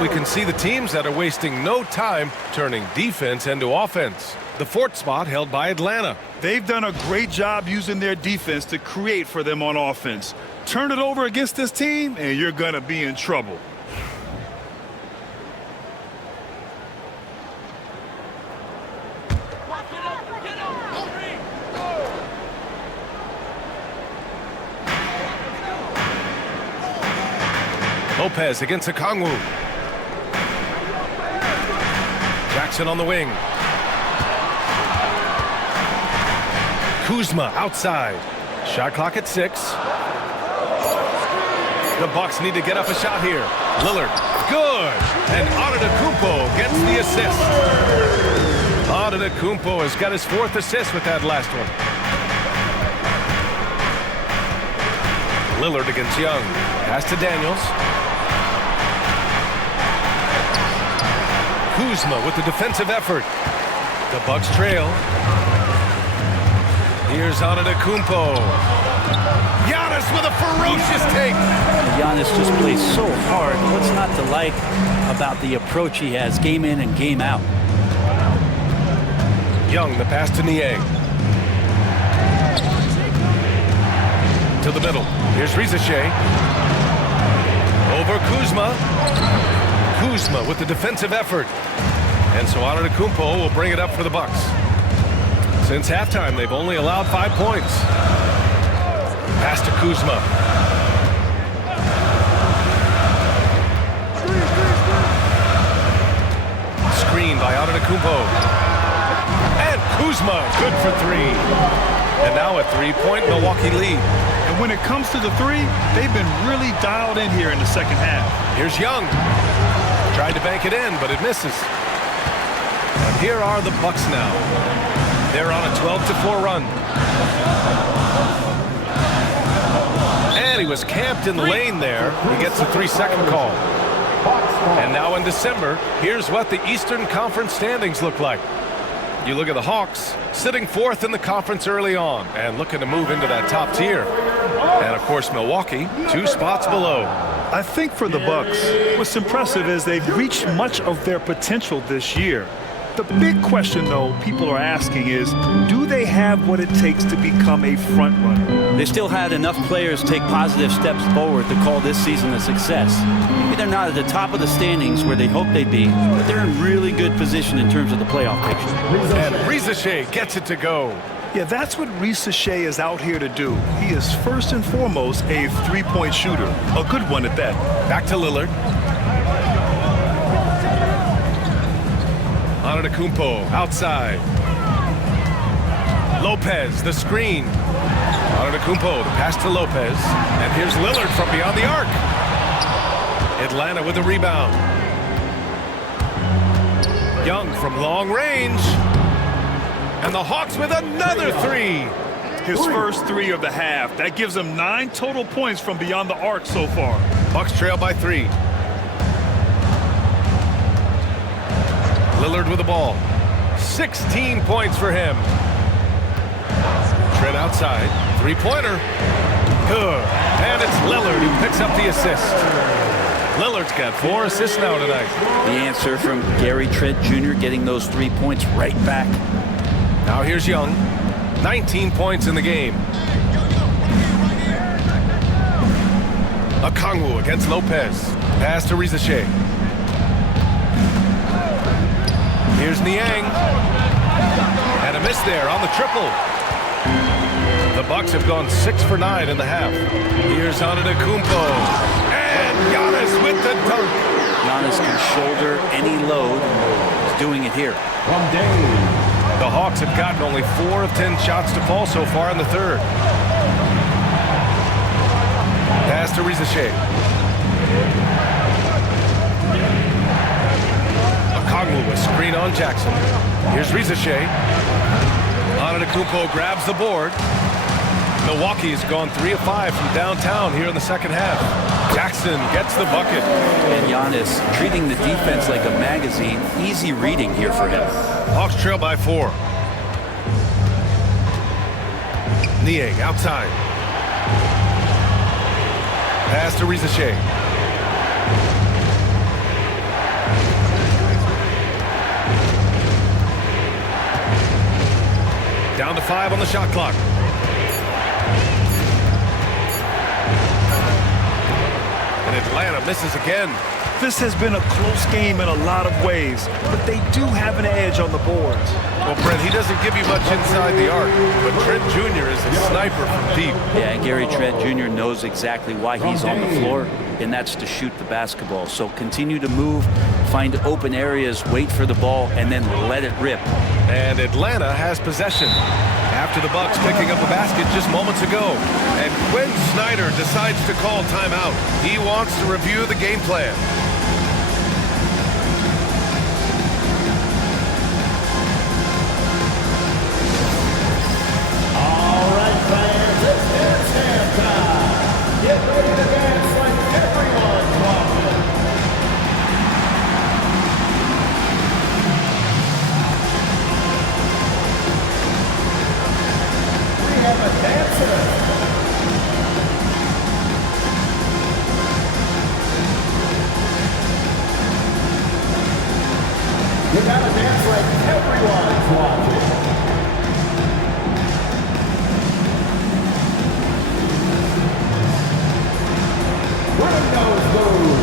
We can see the teams that are wasting no time turning defense into offense. The fourth spot held by Atlanta. They've done a great job using their defense to create for them on offense. Turn it over against this team, and you're going to be in trouble. Lopez against Okongwu. Jackson on the wing. Kuzma outside. Shot clock at 6. The Bucks need to get up a shot here. Lillard, good. And Antetokounmpo gets the assist. Antetokounmpo has got his 4th assist with that last one. Lillard against Young. Pass to Daniels. Kuzma with the defensive effort. The Bucks trail. Here's Antetokounmpo. Giannis with a ferocious take. Giannis just plays so hard. What's not to like about the approach he has game in and game out? Young, the pass to Niang. To the middle. Here's Rizachet. Over Kuzma. Kuzma with the defensive effort. And so Antetokounmpo will bring it up for the Bucks. Since halftime, they've only allowed 5 points. Pass to Kuzma. Screen by Antetokounmpo. And Kuzma, good for 3. And now a 3-point Milwaukee lead. And when it comes to the 3, they've been really dialed in here in the second half. Here's Young. Tried to bank it in, but it misses. And here are the Bucks now. They're on a 12-4 run. And he was camped in the lane there. He gets a 3-second call. And now in December, here's what the Eastern Conference standings look like. You look at the Hawks, sitting 4th in the conference early on and looking to move into that top tier. And, of course, Milwaukee, 2 spots below. I think for the Bucks, what's impressive is they've reached much of their potential this year. The big question, though, people are asking is, do they have what it takes to become a front runner? They still had enough players take positive steps forward to call this season a success. Maybe they're not at the top of the standings where they hope they'd be, but they're in really good position in terms of the playoff picture. And Rizachet gets it to go. Yeah, that's what Rizachet is out here to do. He is first and foremost a 3-point shooter, a good one at that. Back to Lillard. Antetokounmpo outside. Lopez, the screen. Antetokounmpo, the pass to Lopez. And here's Lillard from beyond the arc. Atlanta with the rebound. Young from long range. And the Hawks with another three. His first three of the half. That gives him 9 total points from beyond the arc so far. Bucks trail by 3. Lillard with the ball. 16 points for him. Trent outside. Three-pointer. Good. And it's Lillard who picks up the assist. Lillard's got 4 assists now tonight. The answer from Gary Trent Jr. getting those 3 points right back. Now here's Young. 19 points in the game. Okongwu against Lopez. Pass to Rizachet. Here's Niang. And a miss there on the triple. The Bucks have gone 6 for 9 in the half. Here's Antetokounmpo. And Giannis with the dunk. Giannis can shoulder any load. He's doing it here. From Dave. The Hawks have gotten only 4 of 10 shots to fall so far in the third. Pass to Rizachet. Okongwu a screen on Jackson. Here's Rizachet. Antetokounmpo grabs the board. Milwaukee has gone 3 of 5 from downtown here in the second half. Jackson gets the bucket. And Giannis treating the defense like a magazine. Easy reading here for him. Hawks trail by 4. Niang outside. Pass to Rizachet. Down to 5 on the shot clock. And Atlanta misses again. This has been a close game in a lot of ways, but they do have an edge on the boards. Well, Brent, he doesn't give you much inside the arc, but Trent Jr. is a sniper from deep. Yeah, and Gary Trent Jr. knows exactly why he's on the floor, and that's to shoot the basketball. So continue to move, find open areas, wait for the ball, and then let it rip. And Atlanta has possession after the Bucks picking up a basket just moments ago. And Quinn Snyder decides to call timeout. He wants to review the game plan. All right, fans, it's dance time. Get ready to dance like everyone's watching. We have a dancer. You gotta dance like everyone's watching. Windows move.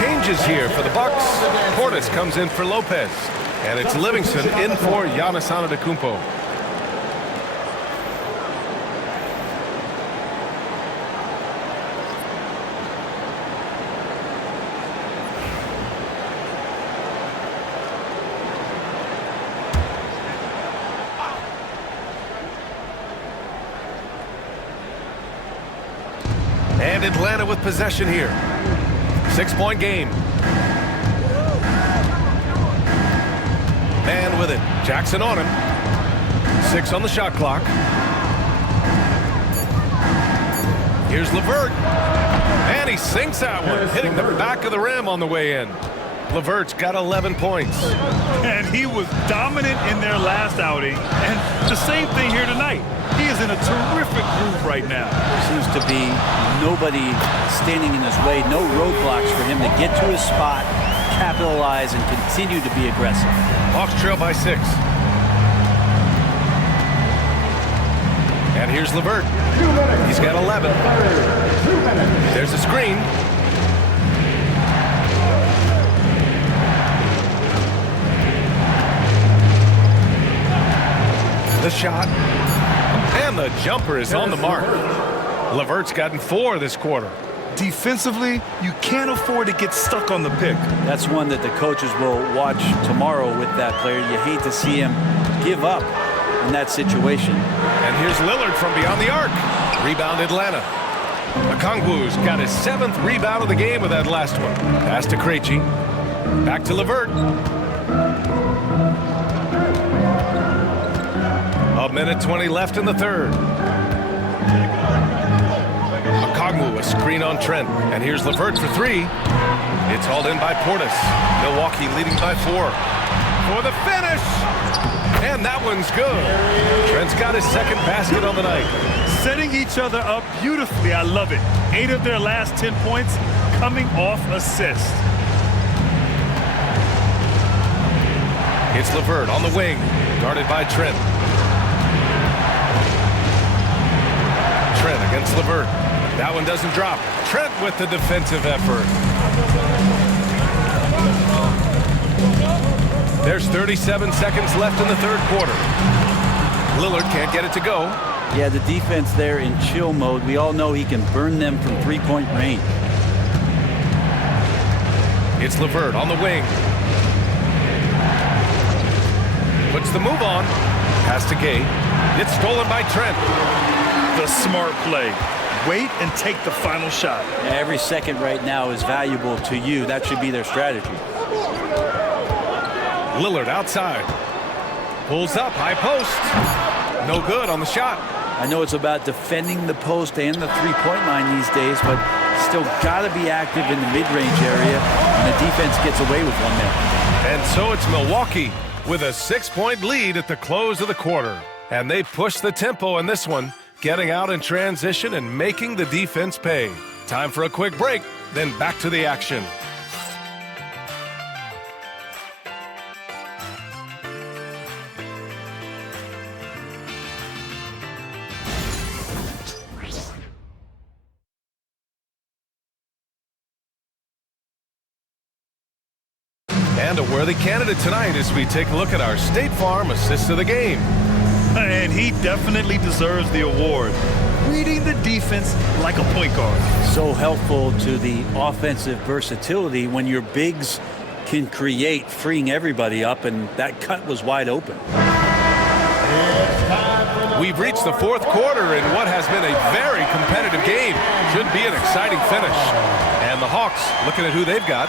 Changes here for the Bucks. Portis comes in for Lopez. And it's Livingston in for Giannis Antetokounmpo. And Atlanta with possession here. 6-point game. Man with it. Jackson on him. 6 on the shot clock. Here's LeVert. And he sinks that one, hitting the back of the rim on the way in. LeVert's got 11 points. And he was dominant in their last outing. And the same thing here tonight. He is in a terrific groove right now. Seems to be nobody standing in his way, no roadblocks for him to get to his spot, capitalize, and continue to be aggressive. Hawks trail by 6. And here's LeVert. He's got 11. There's a screen. The shot. And the jumper is on the mark. LeVert's gotten 4 this quarter. Defensively, you can't afford to get stuck on the pick. That's one that the coaches will watch tomorrow with that player. You hate to see him give up in that situation. And here's Lillard from beyond the arc. Rebound Atlanta. Okongwu's got his 7th rebound of the game with that last one. Pass to Krejci. Back to LeVert. A minute 20 left in the third. Okongwu, a screen on Trent. And here's LeVert for 3. It's hauled in by Portis. Milwaukee leading by 4. For the finish! And that one's good. Trent's got his 2nd basket on the night. Setting each other up beautifully. I love it. 8 of their last 10 points coming off assists. It's LeVert on the wing, guarded by Trent. Trent against LeVert. That one doesn't drop. Trent with the defensive effort. There's 37 seconds left in the third quarter. Lillard can't get it to go. Yeah, the defense there in chill mode. We all know he can burn them from 3-point range. It's LeVert on the wing. Puts the move on. Pass to Gay. It's stolen by Trent. The smart play. Wait and take the final shot. Every second right now is valuable to you. That should be their strategy. Lillard outside. Pulls up, high post. No good on the shot. I know it's about defending the post and the 3-point line these days, but still got to be active in the mid-range area, and the defense gets away with one there. And so it's Milwaukee with a 6-point lead at the close of the quarter. And they push the tempo in this one, getting out in transition and making the defense pay. Time for a quick break, then back to the action. And a worthy candidate tonight as we take a look at our State Farm Assist of the Game. And he definitely deserves the award. Reading the defense like a point guard. So helpful to the offensive versatility when your bigs can create, freeing everybody up, and that cut was wide open. We've reached the fourth quarter in what has been a very competitive game. Should be an exciting finish. And the Hawks, looking at who they've got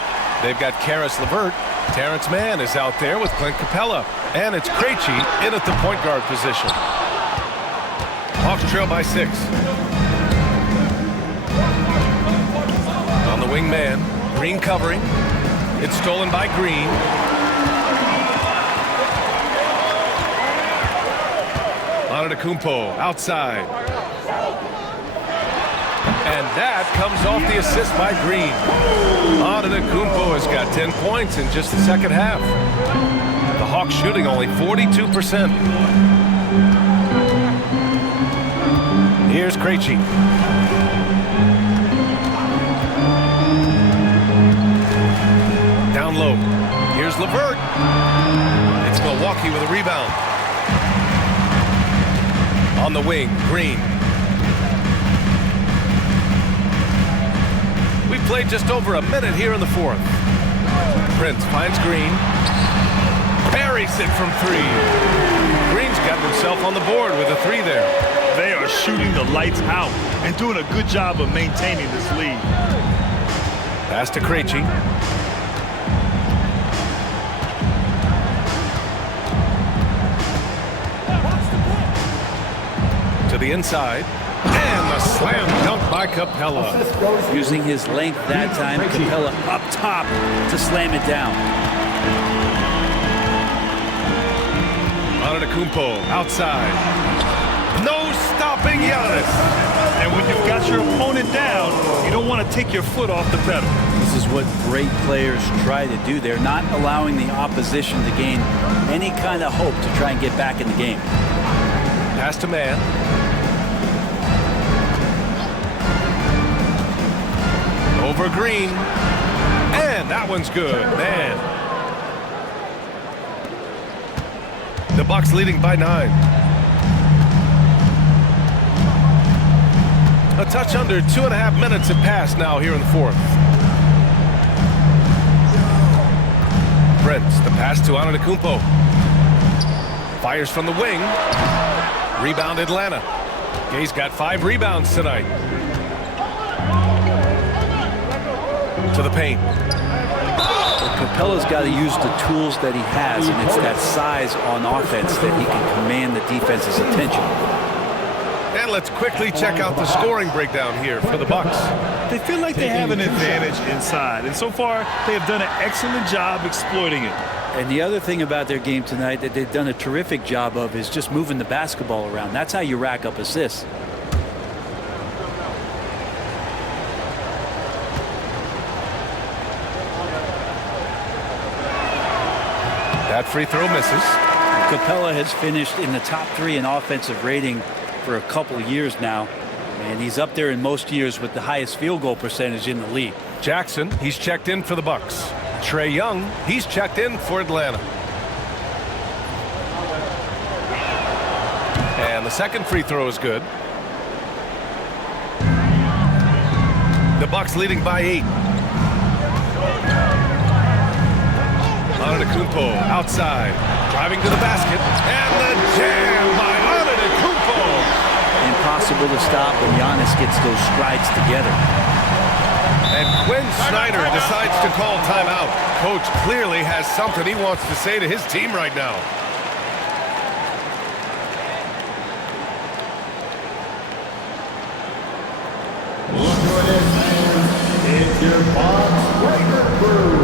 Karis LeVert. Terrence Mann is out there with Clint Capella. And it's Krejci in at the point guard position. Hawks trail by 6. On the wing man, Green covering. It's stolen by Green. Antetokounmpo outside. And that comes off the assist by Green. Antetokounmpo has got 10 points in just the second half. The Hawks shooting only 42%. Here's Krejci. Down low. Here's LeVert. It's Milwaukee with a rebound. On the wing, Green. We played just over a minute here in the fourth. Prince finds Green. Buries it from 3. Green's got himself on the board with a 3 there. They are shooting the lights out and doing a good job of maintaining this lead. Pass to Krejci. To the inside. And the slam dunk by Capella. Using his length that time, Capella up top to slam it down. Antetokounmpo outside. No stopping Giannis. And when you've got your opponent down, you don't want to take your foot off the pedal. This is what great players try to do. They're not allowing the opposition to gain any kind of hope to try and get back in the game. Pass to Mann. Over Green. And that one's good, man. The Bucks leading by 9. A touch under 2.5 minutes have passed now here in the 4th. Prince, the pass to Antetokounmpo. Fires from the wing. Rebound Atlanta. Gay's got 5 rebounds tonight. To the paint. Capella's got to use the tools that he has, and it's that size on offense that he can command the defense's attention. And let's quickly check out the scoring breakdown here for the Bucks. They feel like they have an advantage inside, and so far they have done an excellent job exploiting it. And the other thing about their game tonight that they've done a terrific job of is just moving the basketball around. That's how you rack up assists. That free throw misses. Capella has finished in the top 3 in offensive rating for a couple years now, and he's up there in most years with the highest field goal percentage in the league. Jackson, he's checked in for the Bucks. Trae Young, he's checked in for Atlanta. And the second free throw is good. The Bucks leading by 8. Antetokounmpo outside, driving to the basket, and the jam by Antetokounmpo. Impossible to stop when Giannis gets those strides together. And Quinn Snyder decides to call timeout. Coach clearly has something he wants to say to his team right now. Look who it is, man. It's your Bucks Breaker Crew.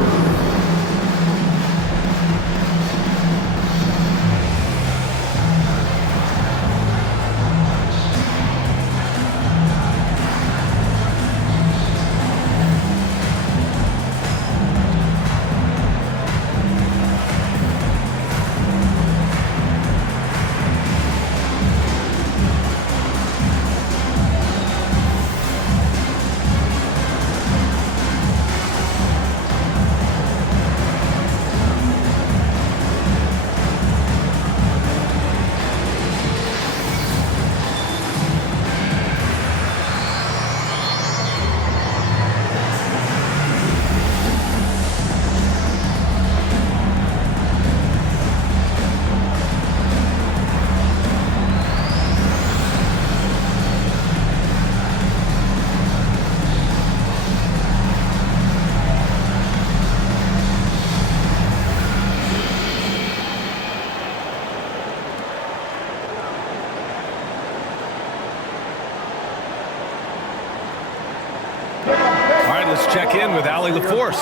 Let's check in with Allie LaForce.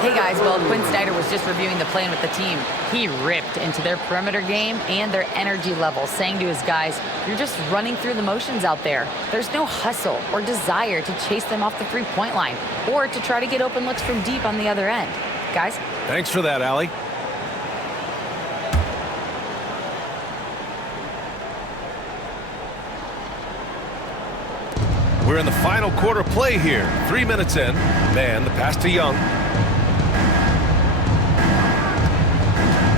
Hey guys, well, Quinn Snyder was just reviewing the plan with the team. He ripped into their perimeter game and their energy level, saying to his guys, you're just running through the motions out there. There's no hustle or desire to chase them off the three-point line or to try to get open looks from deep on the other end. Guys? Thanks for that, Allie. We're in the final quarter play here. 3 minutes in. Man, the pass to Young.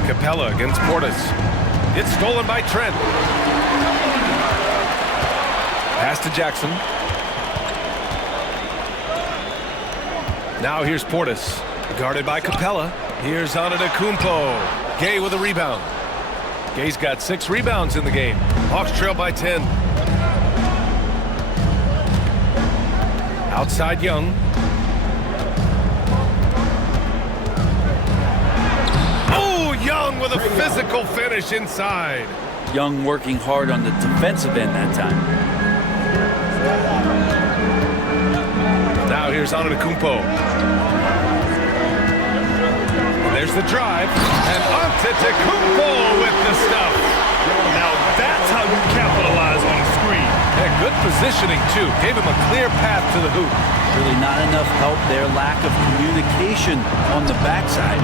Capella against Portis. It's stolen by Trent. Pass to Jackson. Now here's Portis. Guarded by Capella. Here's Antetokounmpo. Gay with a rebound. Gay's got 6 rebounds in the game. Hawks trail by 10. Outside Young. Oh, Young with a physical finish inside. Young working hard on the defensive end that time. Now here's Antetokounmpo. There's the drive. And Antetokounmpo with the stuff. Now that's how you capitalize on a screen. Yeah, good positioning, too. Gave him a clear path to the hoop. Really not enough help there. Lack of communication on the backside.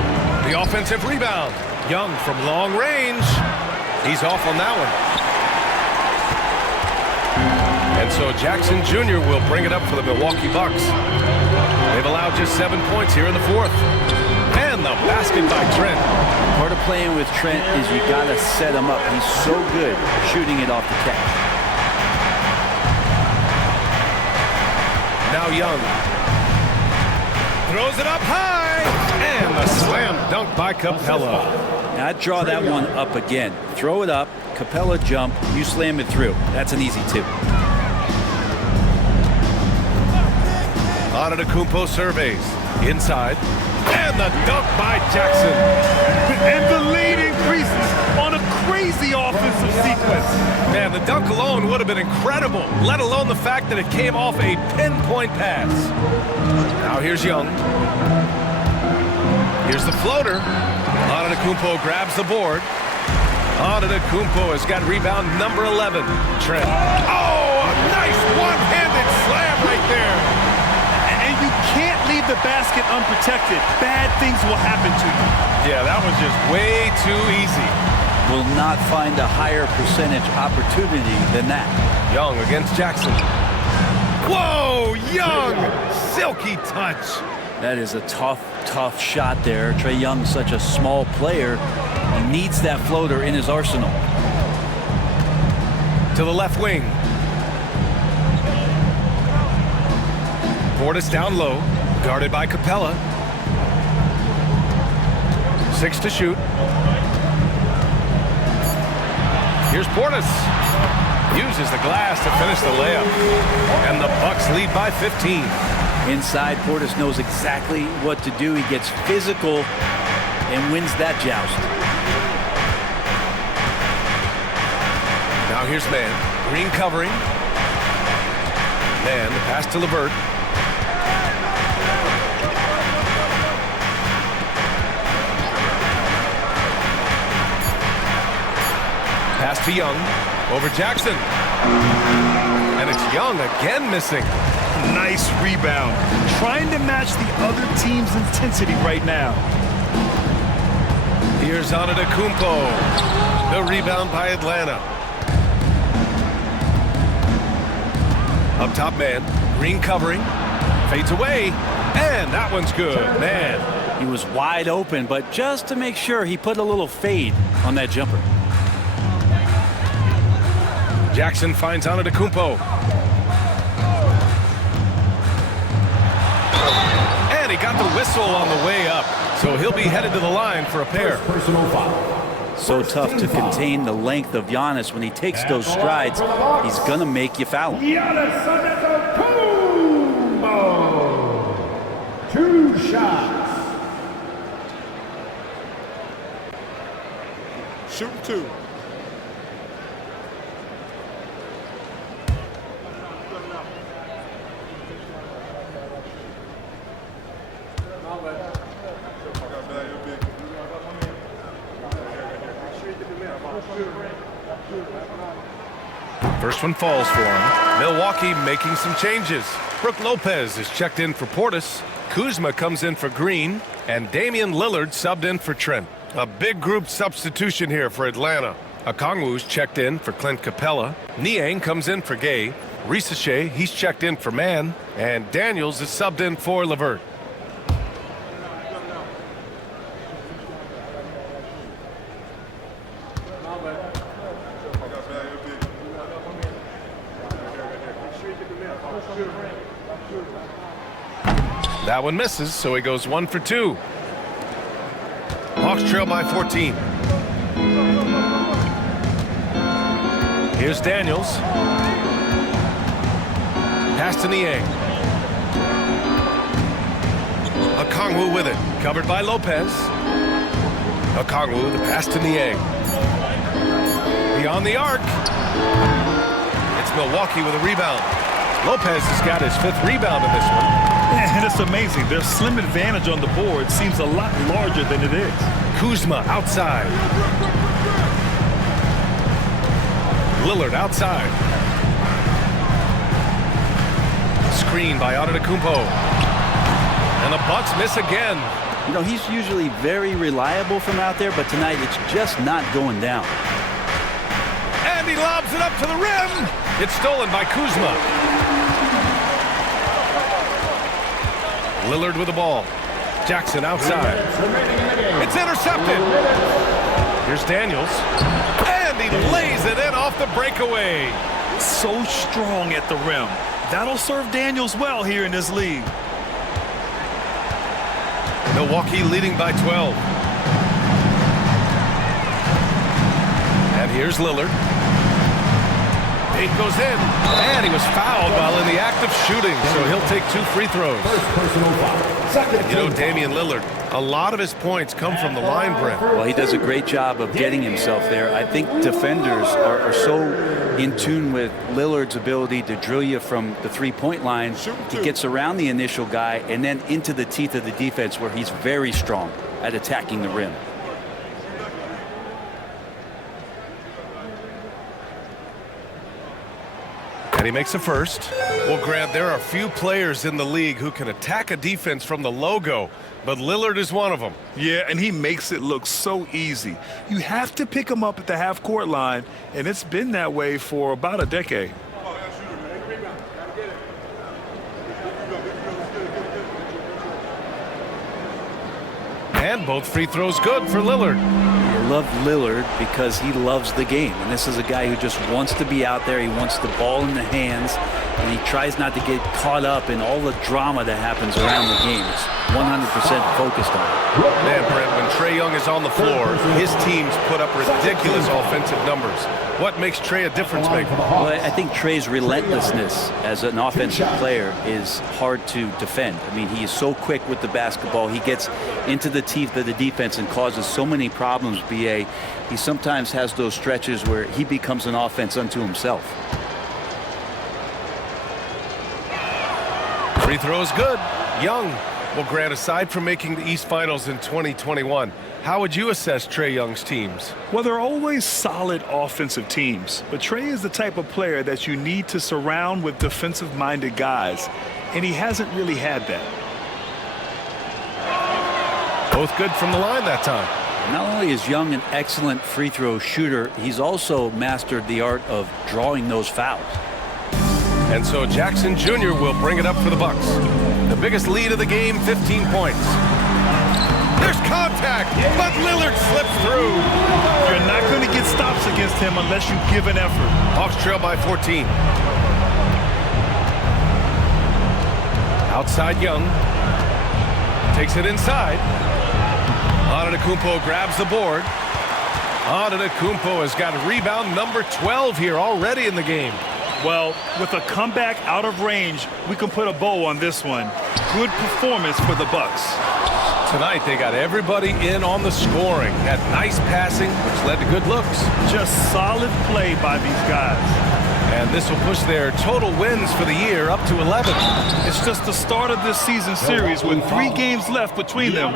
The offensive rebound. Young from long range. He's off on that one. And so Jackson Jr. will bring it up for the Milwaukee Bucks. They've allowed just 7 points here in the fourth. And the basket by Trent. Part of playing with Trent is you got to set him up. He's so good shooting it off the catch. Now Young. Throws it up high. And the slam dunk by Capella. Now I'd draw that one up again. Throw it up, Capella jump, you slam it through. That's an easy two. Antetokounmpo surveys. Inside. And the dunk by Jackson. And the lead increases on a crazy offensive sequence. Man, the dunk alone would have been incredible, let alone the fact that it came off a pinpoint pass. Now here's Young. Here's the floater. Antetokounmpo grabs the board. Antetokounmpo has got rebound number 11. Trent. Oh, a nice one-handed slam right there. And you can't leave the basket unprotected. Bad things will happen to you. Yeah, that was just way too easy. Will not find a higher percentage opportunity than that. Young against Jackson. Whoa, Young! Silky touch. That is a tough shot there. Trae Young's such a small player. He needs that floater in his arsenal. To the left wing. Portis down low, guarded by Capella. 6 to shoot. Here's Portis. Uses the glass to finish the layup. And the Bucks lead by 15. Inside, Portis knows exactly what to do. He gets physical and wins that joust. Now here's Man. Green covering. Man, the pass to LeVert. Pass to Young. Over Jackson. And it's Young again missing. Nice rebound. Trying to match the other team's intensity right now. Here's Antetokounmpo. The rebound by Atlanta. Up top Man. Green covering. Fades away. And that one's good. Man. He was wide open, but just to make sure, he put a little fade on that jumper. Jackson finds Antetokounmpo. And he got the whistle on the way up. So he'll be headed to the line for a pair. So tough to contain the length of Giannis. When he takes those strides, he's going to make you foul him. Giannis Antetokounmpo. 2 shots. Shooting 2. First one falls for him. Milwaukee making some changes. Brook Lopez is checked in for Portis. Kuzma comes in for Green. And Damian Lillard subbed in for Trent. A big group substitution here for Atlanta. Okongwu's checked in for Clint Capella. Niang comes in for Gay. Risache, he's checked in for Man. And Daniels is subbed in for LeVert. That one misses, so he goes 1 for 2. Hawks trail by 14. Here's Daniels. Pass to Niang. Okongwu with it. Covered by Lopez. Okongwu, the pass to Niang. Beyond the arc. It's Milwaukee with a rebound. Lopez has got his 5th rebound in this one. And it's amazing. Their slim advantage on the board seems a lot larger than it is. Kuzma outside. Lillard outside. Screen by Antetokounmpo. And the Bucks miss again. You know, he's usually very reliable from out there, but tonight it's just not going down. And he lobs it up to the rim. It's stolen by Kuzma. Lillard with the ball. Jackson outside. It's intercepted. Here's Daniels. And he lays it in off the breakaway. So strong at the rim. That'll serve Daniels well here in this league. Milwaukee leading by 12. And here's Lillard. It goes in, and he was fouled while in the act of shooting, so he'll take 2 free throws. You know, Damian Lillard, a lot of his points come from the line, Brent. Well, he does a great job of getting himself there. I think defenders are so in tune with Lillard's ability to drill you from the three-point line. He gets around the initial guy and then into the teeth of the defense, where he's very strong at attacking the rim. And he makes a first. Well, Grant, there are few players in the league who can attack a defense from the logo, but Lillard is one of them. Yeah, and he makes it look so easy. You have to pick him up at the half-court line, and it's been that way for about a decade. And both free throws good for Lillard. I love Lillard because he loves the game, and this is a guy who just wants to be out there. He wants the ball in the hands, and he tries not to get caught up in all the drama that happens around the game. It's 100% focused on it. Man, Brent, when Trae Young is on the floor, his teams put up ridiculous offensive numbers. What makes Trae a difference maker? Well, I think Trae's relentlessness as an offensive player is hard to defend. I mean, he is so quick with the basketball. He gets into the teeth of the defense and causes so many problems, BA. He sometimes has those stretches where he becomes an offense unto himself. Free throw is good. Young. Well, Grant, aside from making the East Finals in 2021, how would you assess Trae Young's teams? Well, they're always solid offensive teams, but Trae is the type of player that you need to surround with defensive-minded guys, and he hasn't really had that. Both good from the line that time. Not only is Young an excellent free throw shooter, he's also mastered the art of drawing those fouls. And so Jackson Jr. will bring it up for the Bucks. The biggest lead of the game, 15 points. There's contact, but Lillard slips through. You're not going to get stops against him unless you give an effort. Hawks trail by 14. Outside Young. Takes it inside. Antetokounmpo grabs the board. Antetokounmpo has got rebound number 12 here already in the game. Well, with a comeback out of range, we can put a bow on this one. Good performance for the Bucks. Tonight, they got everybody in on the scoring. Had nice passing, which led to good looks. Just solid play by these guys. And this will push their total wins for the year up to 11. It's just the start of this season series with 3 games left between them,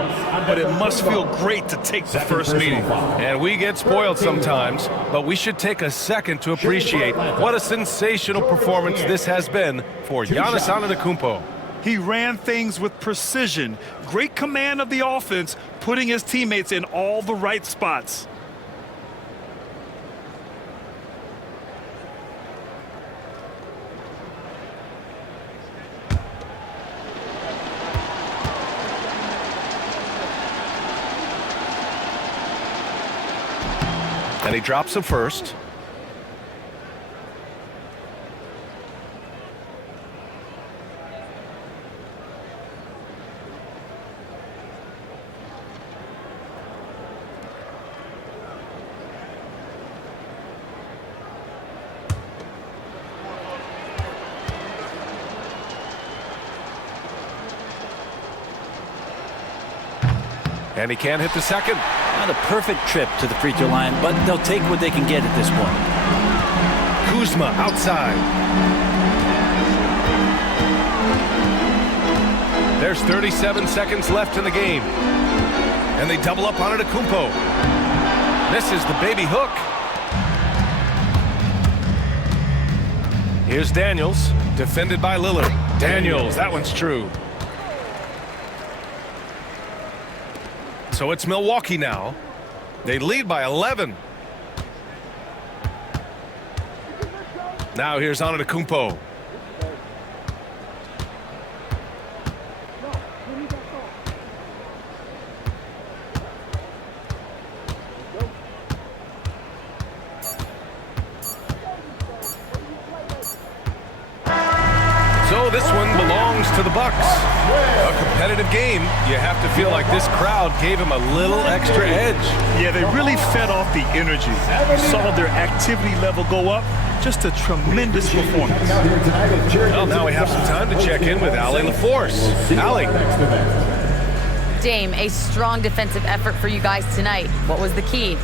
but it must feel great to take the first meeting. And we get spoiled sometimes, but we should take a second to appreciate what a sensational performance this has been for Giannis Antetokounmpo. He ran things with precision, great command of the offense, putting his teammates in all the right spots. And he drops a first. And he can't hit the second. Not a perfect trip to the free throw line, but they'll take what they can get at this point. Kuzma outside. There's 37 seconds left in the game. And they double up on Antetokounmpo. Misses the baby hook. Here's Daniels, defended by Lillard. Daniels, that one's true. So it's Milwaukee now. They lead by 11. Now here's Antetokounmpo. goes to the Bucks. A competitive game. You have to feel like this crowd gave him a little extra edge. Yeah, they really fed off the energy. You saw their activity level go up. Just a tremendous performance. Well, now we have some time to check in with Allie LaForce. Allie. Dame, a strong defensive effort for you guys tonight. What was the key?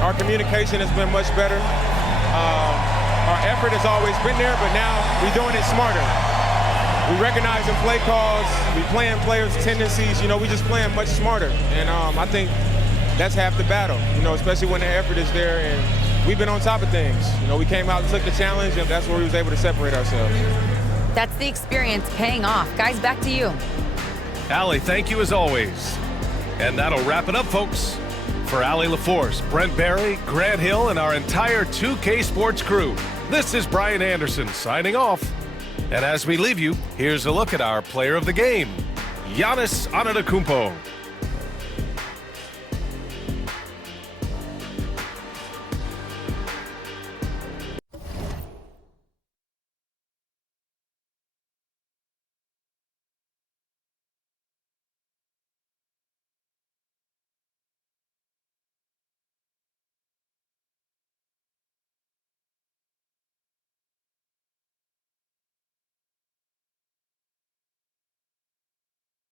Our communication has been much better. Our effort has always been there, but now we're doing it smarter. We recognize the play calls. We playing players' tendencies. You know, we just playing much smarter. And I think that's half the battle, you know, especially when the effort is there. And we've been on top of things. You know, we came out and took the challenge, and that's where we was able to separate ourselves. That's the experience paying off. Guys, back to you. Allie, thank you as always. And that'll wrap it up, folks. For Allie LaForce, Brent Barry, Grant Hill, and our entire 2K Sports crew, this is Brian Anderson signing off. And as we leave you, here's a look at our player of the game, Giannis Antetokounmpo.